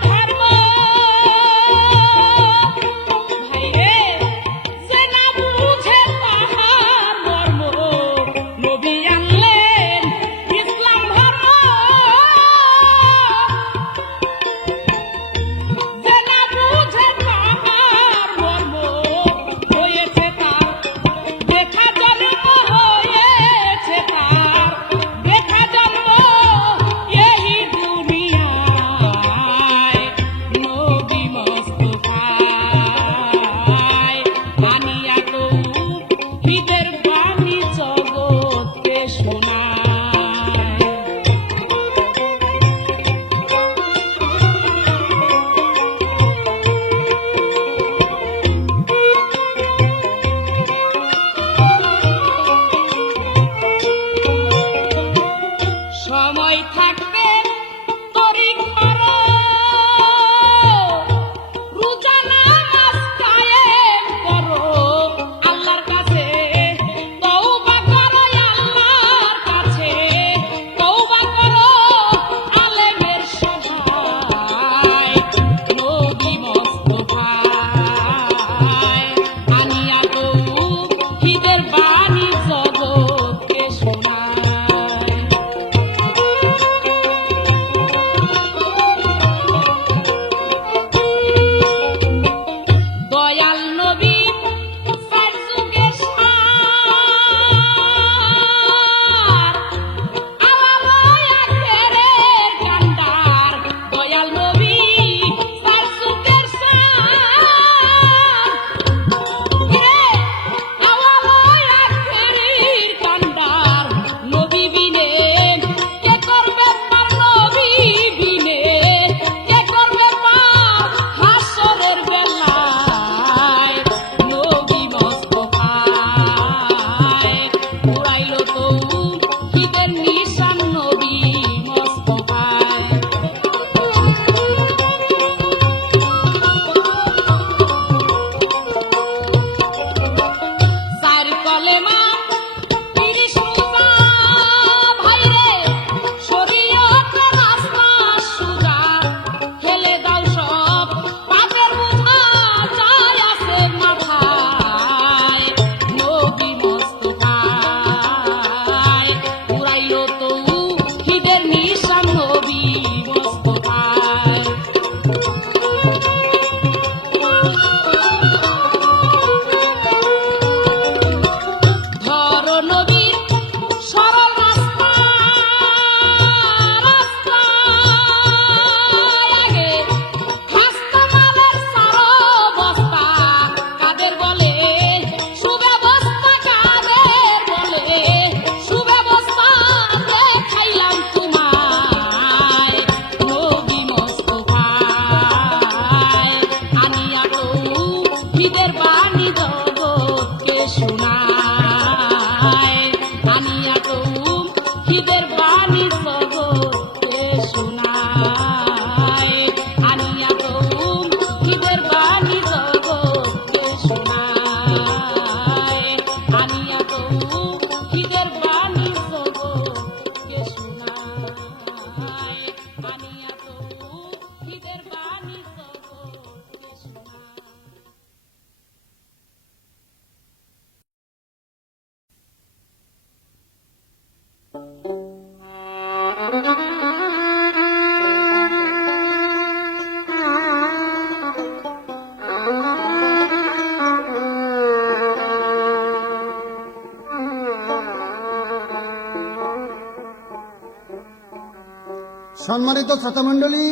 সম্মানিত শ্রোতামণ্ডলী,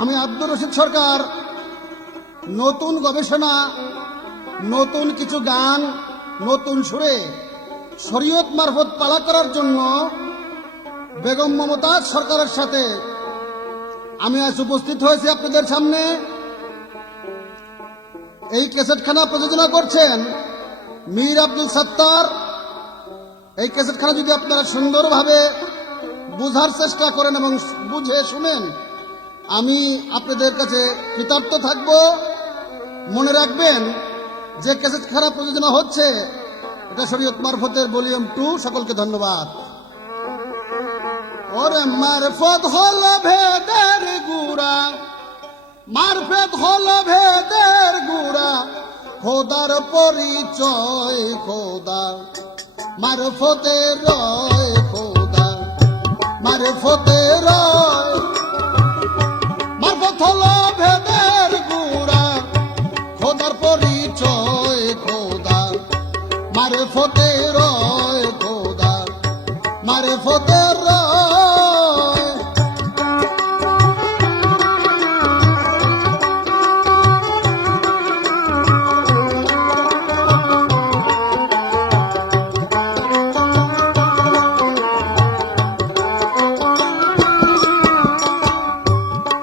আমি আব্দুর রশিদ সরকার নতুন গবেষণা, নতুন কিছু গান, নতুন সুরে শরীয়ত মারফত পালা করার জন্য বেগম মমতাজ সরকারের সাথে আমি আজ উপস্থিত হয়েছি আপনাদের সামনে। এই ক্যাসেটখানা প্রযোজনা করছেন মীর আব্দুল সত্তার। এই ক্যাসেটখানা যদি আপনারা সুন্দরভাবে বুঝার চেষ্টা করেন এবং বুঝে শুনেন, আমি আপনাদের কাছে কৃতার্থ থাকব। মনে রাখবেন যে ক্যাসেটখানা প্রযোজনা হচ্ছে এটা শরীয়ত মারফতের ভলিউম 2। সকলকে ধন্যবাদ। ওরে মারফত হল ভেদের গুড়া, মারফত হল ভেদের গুড়া, খোদার পরিচয় খোদা, মারফতে রয় খোদা, মারফতে রয়। মারফত হল ভেদের গুড়া, খোদার পরিচয় খোদা, মারফতে রয় খোদা, মারফতে রয়।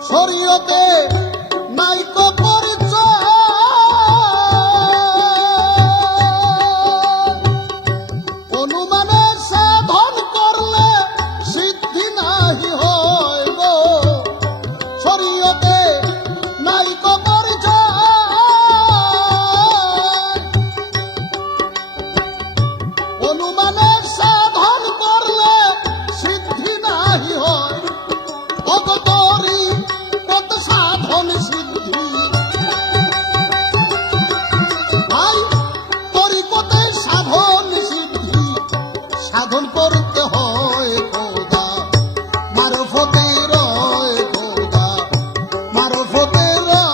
শরীয়তে নাইকো পরিচয়, অনুমানে সাধন করলে সিদ্ধি নাহি হয় গো। শরীয়তে নাইকো পরিচয়, অনুমানে সাধন করলে সিদ্ধি নাহি হয়। অগতরি কত সাধন সিদ্ধি, ভাই তরিকতে সাধন সিদ্ধি সাধন করতে হয় খোদা, মারফতে রয় খোদা, মারফতে রয়।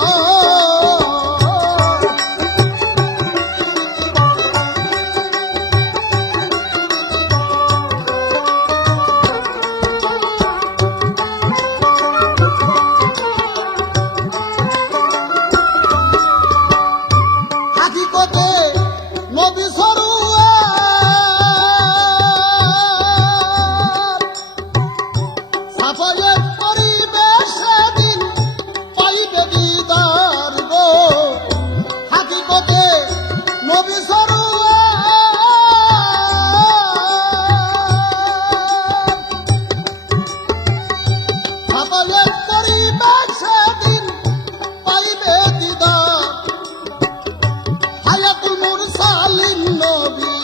হাকিকতে নবী সরুয়ার, সাফায়েত করিবে সেদিন পাইবে দিদার গো। হাকিকতে নবী সরুয়ার, সাফায়েত করিবে সেদিন পাইবে দিদার। হায়াতুল মুরসালিন নবী,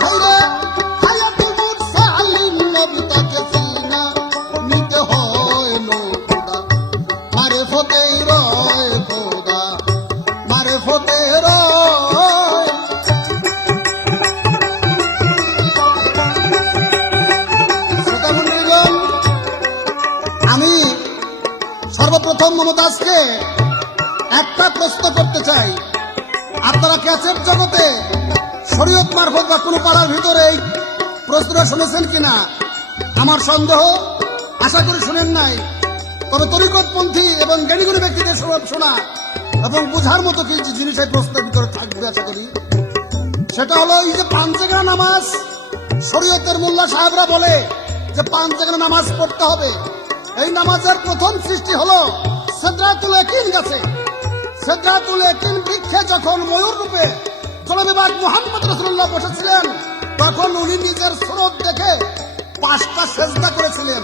ভাইরে হায়াতুল মুরসালিন নবী, তাকে চিনা নিতে হয় লো খোদা, মারফতে রয় খোদা, মারফতে রয়। শ্রোতামণ্ডলীগণ, আমি সর্বপ্রথম মমতাজকে একটা প্রশ্ন করতে চাই। আপনারা ক্যাসেট জগতে শরীয়ত মারফত বা কোনো পাড়ার ভিতরে এই প্রশ্নটা শুনেছেন কিনা আমার সন্দেহ। আশা করি শুনেন নাই। তবে তরিকতপন্থী এবং জ্ঞানীগুণী ব্যক্তিদের শোনা এবং বুঝার মতো কিছু জিনিস এই প্রশ্নের ভিতরে থাকবে আশা করি। সেটা হলো এই যে পাঁচজাগা নামাজ, শরীয়তের মোল্লা সাহেবরা বলে যে পাঁচজাগা নামাজ পড়তে হবে। এই নামাজের প্রথম সৃষ্টি হলো সিদরাতুল ইয়াকিন গাছে। সিদরাতুল ইয়াকিন বৃক্ষে যখন ময়ূর রূপে জনাবে পাক মুহাম্মদ রাসূলুল্লাহ বসেছিলেন, তখন উনি নিজের সুরত দেখে 5টা সেজদা করেছিলেন।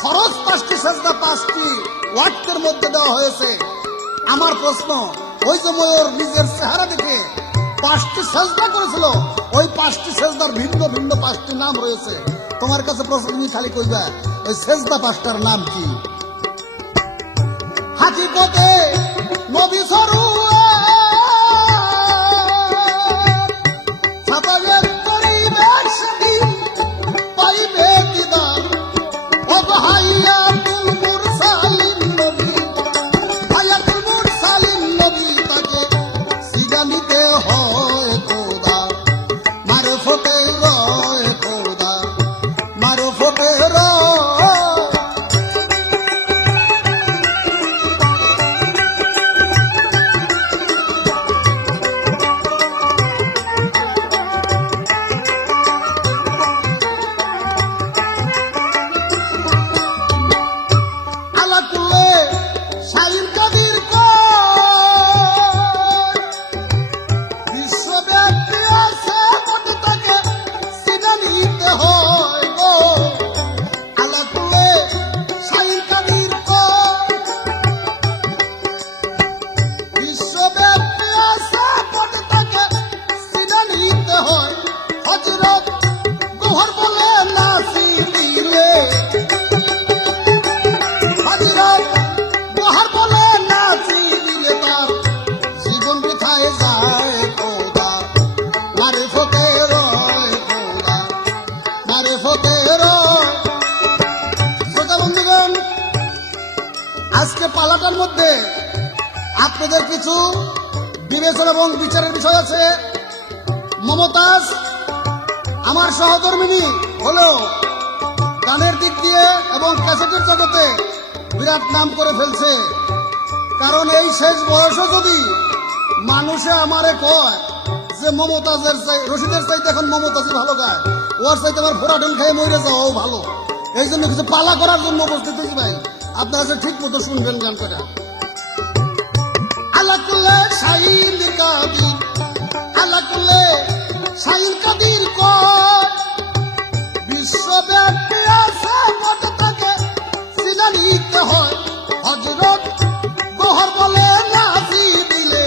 ফরজ 5টি সেজদা 5টি ওয়াক্তের মধ্যে দেওয়া হয়েছে। আমার প্রশ্ন, ওই যে ময়ূর নিজের চেহারা দেখে 5টি সেজদা করেছিল, ওই 5টি সেজদার ভিন্ন ভিন্ন 5টি নাম রয়েছে। তোমার কাছে প্রশ্ন, তুমি খালি কইবা ওই সেজদা 5টার নাম কি? হাকিকতে নবী সরুয়ার, সাফায়েত করিবে সেদিন পাইবে দিদার। ও হায়াতুল মুরসালিন নবী, হায়াতুল মুরসালিন নবী, তাকে সিগা নিতে হয় খোদা, মারফতে রয় খোদা, যায় খোদা মারে ফতের খোদা মারে ফতের। শ্রোতা বন্ধুগণ, আজকে পালাটার মধ্যে আপনাদের কিছু বিবেচনা এবং বিচারের বিষয় আছে। মমতাজ আমার সহধর্মিনী হলেও গানের দিক দিয়ে এবং ক্যাসেটের জগতে বিরাট নাম করে ফেলছে। কারণ এই শেষ বয়সও যদি মানুষে আমারে কয় যে মমতাজের রশিদের চাইতে এখন মমতাজই ভালো গায়, ওর চাইতে আমার ফোরাটন খেয়ে মরে যাওয়াও ভালো। এই জন্য কিছু পালা করার জন্য উপস্থিত হয়েছি ভাই, আপনারা যে ঠিক মতো শুনবেন গান কটা। আলাকুল্লে শাহিন কাদির, আলাকুল্লে শাহিন কাদির কয় বিশ্বব্যাপী আছে মতে তাকে সিনা নিতে হয়। হযরত গহর বলে নাসি দিলে,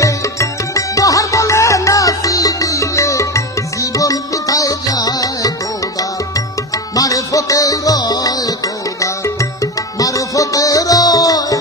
গহর বলে নাসি দিলে জীবন কোথায় যায় খোদা মারে ফতে রয় খোদা মারে ফতে রয়।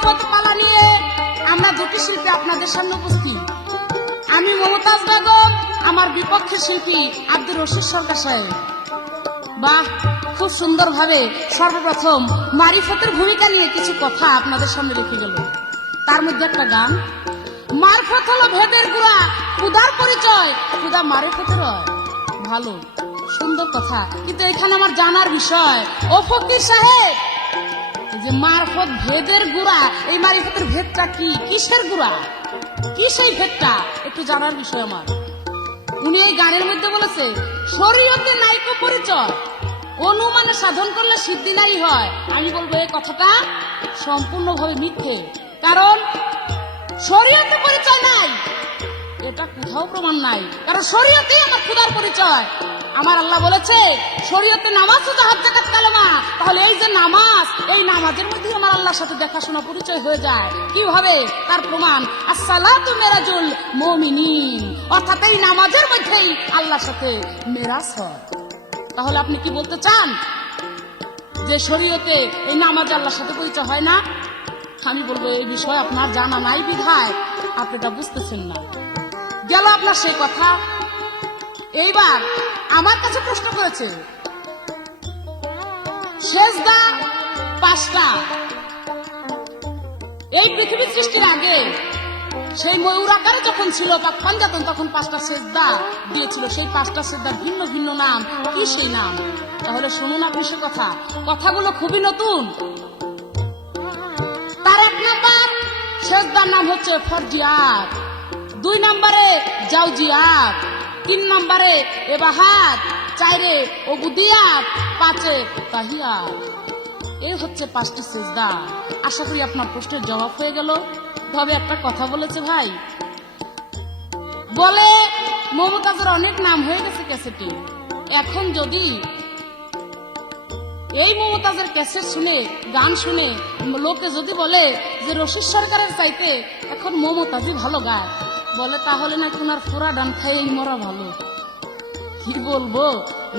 মারফত পালা নিয়ে আমরা দুটি শিল্পী আপনাদের সামনে উপস্থিত। আমি মমতাজ বেগম, আমার বিপক্ষের শিল্পী আব্দুর রশিদ সরকার সাহেব। বাহ, খুব সুন্দর ভাবে সর্বপ্রথম মারিফতের ভূমিকা নিয়ে কিছু কথা আপনাদের সামনে রেখে গেল। তার মধ্যে একটা গান, মারফত হলো ভেদের গুড়া, ক্ষুধার পরিচয়, ক্ষুধা মারিফতের হয়। ভালো সুন্দর কথা, কিন্তু এখানে আমার জানার বিষয়, ও ফকির সাহেব, এই যে মারফত ভেদের গুড়া, এই মারিফতের ভেদটা কি, কিসের গুড়া, কি সেই ভেদটা একটু জানার বিষয় আমার। উনি এই গানের মধ্যে বলেছে শরীয়তে নাইকো পরিচয়, অনুমানে সাধন করলে সিদ্ধি নাই হয়। আমি বলবো এই কথাটা সম্পূর্ণভাবে মিথ্যে, কারণ শরীয়তে পরিচয় নাই, এটা কোথাও প্রমাণ নাই। কারণ শরীয়তে আমার ক্ষুধার পরিচয়। আমার আল্লাহ বলেছে শরীয়তে নামাজ ও জাহাজ যাকাত কালেমা, তাহলে এই যে নামাজ, এই নামাজের মধ্যে আমার আল্লাহর সাথে দেখাশোনা পরিচয় হয়ে যায়। কিভাবে? তার প্রমাণ আসসালাতু মিরাজুল মুমিনিন, অর্থাৎ এই নামাজের মধ্যেই আল্লাহর সাথে মেরাজ হয়। তাহলে আপনি কি বলতে চান যে শরীয়তে এই নামাজ আল্লাহর সাথে পরিচয় হয় না? আমি বলবো এই বিষয় আপনার জানা নাই বিধায় আপনি তা বুঝতেছেন না। গেল আপনার সেই কথা। এইবার আমার কাছে প্রশ্ন করেছে সেজদা 5টা। এই পৃথিবী সৃষ্টির আগে সেই ময়ূর আকারে যখন ছিল পাক পাঞ্জাতন, তখন 5টা সেজদা দিয়েছিল। সেই 5টা সেজদার ভিন্ন ভিন্ন নাম, কি সেই নাম? তাহলে শুনুন আপনি সে কথা, কথাগুলো খুবই নতুন। তার 1 নাম্বার সেজদার নাম হচ্ছে ফরজিয়াত, 2 নম্বরে জাওজিয়াত, 3 নম্বরে এবাহাত, 4 ওবুদিয়াত, 5 তাহিয়াত। এই হচ্ছে 5টি সেজদা। আশা করি আপনার প্রশ্নের জবাব হয়ে গেল। তবে একটা কথা বলেছে ভাই, বলে মমতাজের অনেক নাম হয়ে গেছে ক্যাসেটে। এখন যদি এই মমতাজের ক্যাসেট শুনে, গান শুনে লোকে যদি বলে যে রশিদ সরকারের চাইতে এখন মমতাজই ভালো গায়, বলে তাহলে না ওনার ফোড়া ডান খাইয়েই মরা ভালো। কি বলবো,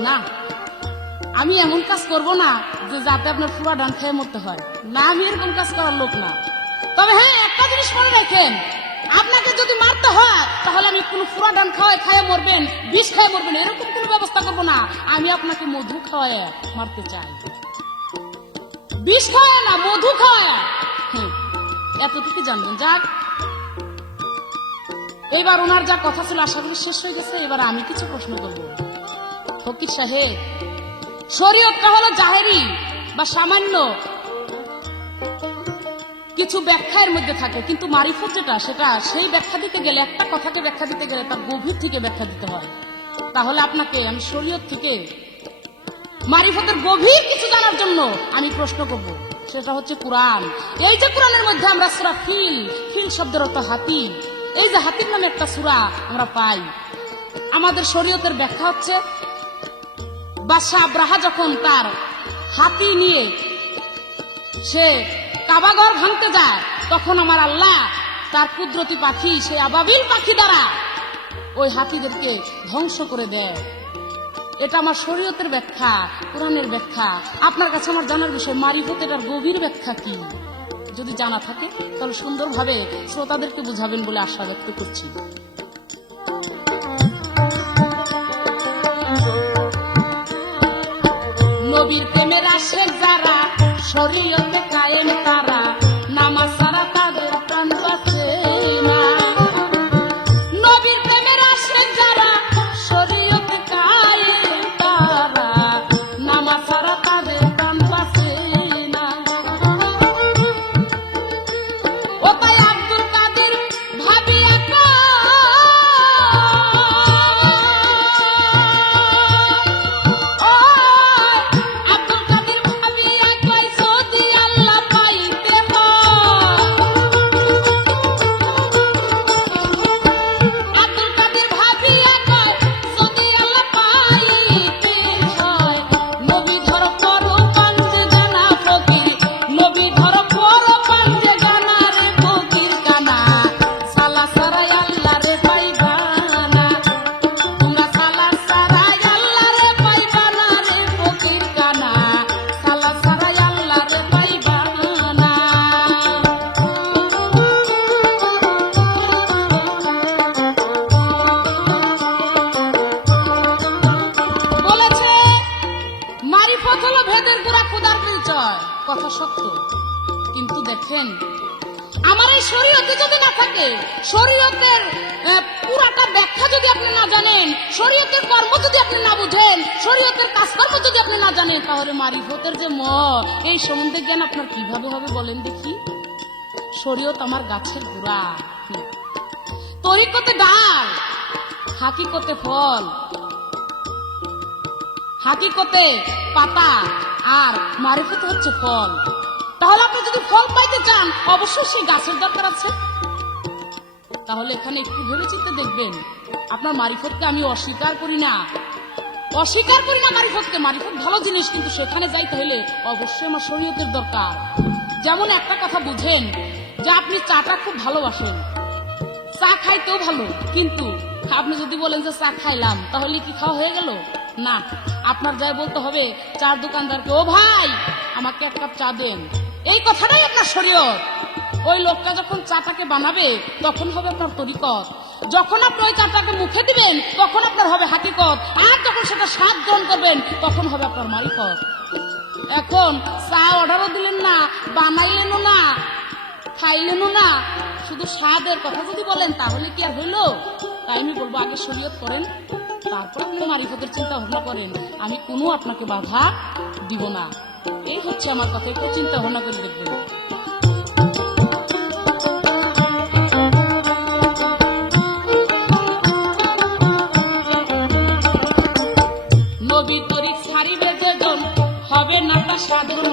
না আমি এমন কাজ করব না যে যাতে আপনার ফোড়া ডান খেয়ে মরতে হয়, না আমি এরকম কাজ করার লোক না। তবে হ্যাঁ, একটা জিনিস মনে রাখেন, আপনাকে যদি মারতে হয় তাহলে আমি কোনো ফোড়া ডান খাইয়ে মরবেন, বিষ খাইয়ে মরবেন, এরকম কোনো ব্যবস্থা করবো না। আমি আপনাকে মধু খাওয়ায় মারতে চাই, বিষ খাওয়ায় না, মধু খাওয়ায়। এতটুকু জানবেন। যাক, এইবার ওনার যা কথা ছিল আশা করি শেষ হয়ে গেছে। এবার আমি কিছু প্রশ্ন করব। ফকির সাহেব, শরীয়তটা হলো জাহেরি বা সামান্য কিছু ব্যাখ্যার মধ্যে থাকে, কিন্তু মারিফত যেটা, সেটা সেই ব্যাখ্যা দিতে গেলে, একটা কথাকে ব্যাখ্যা দিতে গেলে তার গভীর থেকে ব্যাখ্যা দিতে হয়। তাহলে আপনাকে আমি শরীয়ত থেকে মারিফতের গভীর কিছু জানার জন্য আমি প্রশ্ন করব। সেটা হচ্ছে কোরআন। এই যে কোরআনের মধ্যে আমরা সূরা ফিল, ফিল শব্দের অর্থ হাতি, এই যে হাতির নামে একটা সূরা আমরা পাই, আমাদের শরীয়তের ব্যাখ্যা হচ্ছে বাদশাহ আব্রাহা যখন তার হাতি নিয়ে সে কাবাঘর ভাঙতে যায়, তখন আমার আল্লাহ তার কুদরতি পাখি, সেই আবাবিল পাখি দ্বারা ওই হাতিদেরকে ধ্বংস করে দেয়। এটা আমার শরীয়তের ব্যাখ্যা, কোরআনের ব্যাখ্যা। আপনার কাছে আমার জানার বিষয়, মারিফতের গভীর ব্যাখ্যা কি? যদি জানা থাকে তাহলে সুন্দরভাবে শ্রোতাদেরকে বুঝাবেন বলে আশা ব্যক্ত করছি। নবীর প্রেমের আশেক যারা, শরীয়তে কায়েম তারা, নামাজ ছাড়া তাদের প্রাণ বাঁচে না। নবীর প্রেমের আশেক যারা, শরীয়তে কায়েম তারা, নামাজ ছাড়া তাদের প্রাণ বাঁচে না। ও তাই আব্দুল কাদের ভাবিয়া আব্দুল কাদের ভাবিয়া কয় যদি আল্লাহ পাই সত্য, কিন্তু দেখেন আমার এই শরীয়তে যদি না থাকে, শরীয়তের পুরাটা ব্যাখ্যা যদি আপনি না জানেন, শরীয়তের কর্ম যদি আপনি না বুঝেন, শরীয়তের কাজকর্ম যদি আপনি না জানেন, তাহলে মারিফতের যে এই সম্বন্ধে জ্ঞান আপনার কিভাবে হবে বলেন দেখি? শরীয়ত আমার গাছের গোড়া, তরিকতে ডাল, হাকিকতে ফল, হাকিকতে পাতা, আর মারিফত হচ্ছে ফল। তাহলে আপনি যদি ফল পাইতে চান, অবশ্যই সেই গাছের দরকার আছে। তাহলে এখানে একটু ভেবেচিন্তে দেখবেন। আপনার মারিফতকে আমি অস্বীকার করি না, অস্বীকার করি না মারিফতকে। মারিফত ভালো জিনিস, কিন্তু সেখানে যাইতে হলে অবশ্যই আমার শরীয়তের দরকার। যেমন একটা কথা বুঝেন যে আপনি চাটা খুব ভালোবাসেন, চা খাইতেও ভালো, কিন্তু আপনি যদি বলেন যে চা খাইলাম, তাহলে কি খাওয়া হয়ে গেল? না, আপনার যাই বলতে হবে চার দোকানদারকে, ও ভাই আমাকে এক কাপ চা দেন। এই কথাটাই আপনার শরীয়ত। ওই লোকটা যখন চাটাকে বানাবে তখন হবে আপনার তরিকত, যখন আপনি ওই চাটাকে মুখে দিবেন তখন আপনার হবে হাকিকত, আর যখন সেটা স্বাদ গ্রহণ করবেন তখন হবে আপনার মারিফত। এখন চা অর্ডারও দিলেন না, বানাইলেনও না, খাইলেনও না, শুধু স্বাদের কথা যদি বলেন তাহলে কি আর হইল? তাই আমি বলবো আগে শরীয়ত করেন, তারপর আপনি মারিফতের চিন্তা ভাবনা করেন। আমি কোনো আপনাকে বাধা দিব না। এই হচ্ছে আমার কথা, একটু চিন্তা ভাবনা করে দেখবেন। নবী তরিক ছাড়িবে যেজন, হবে না তার সাধন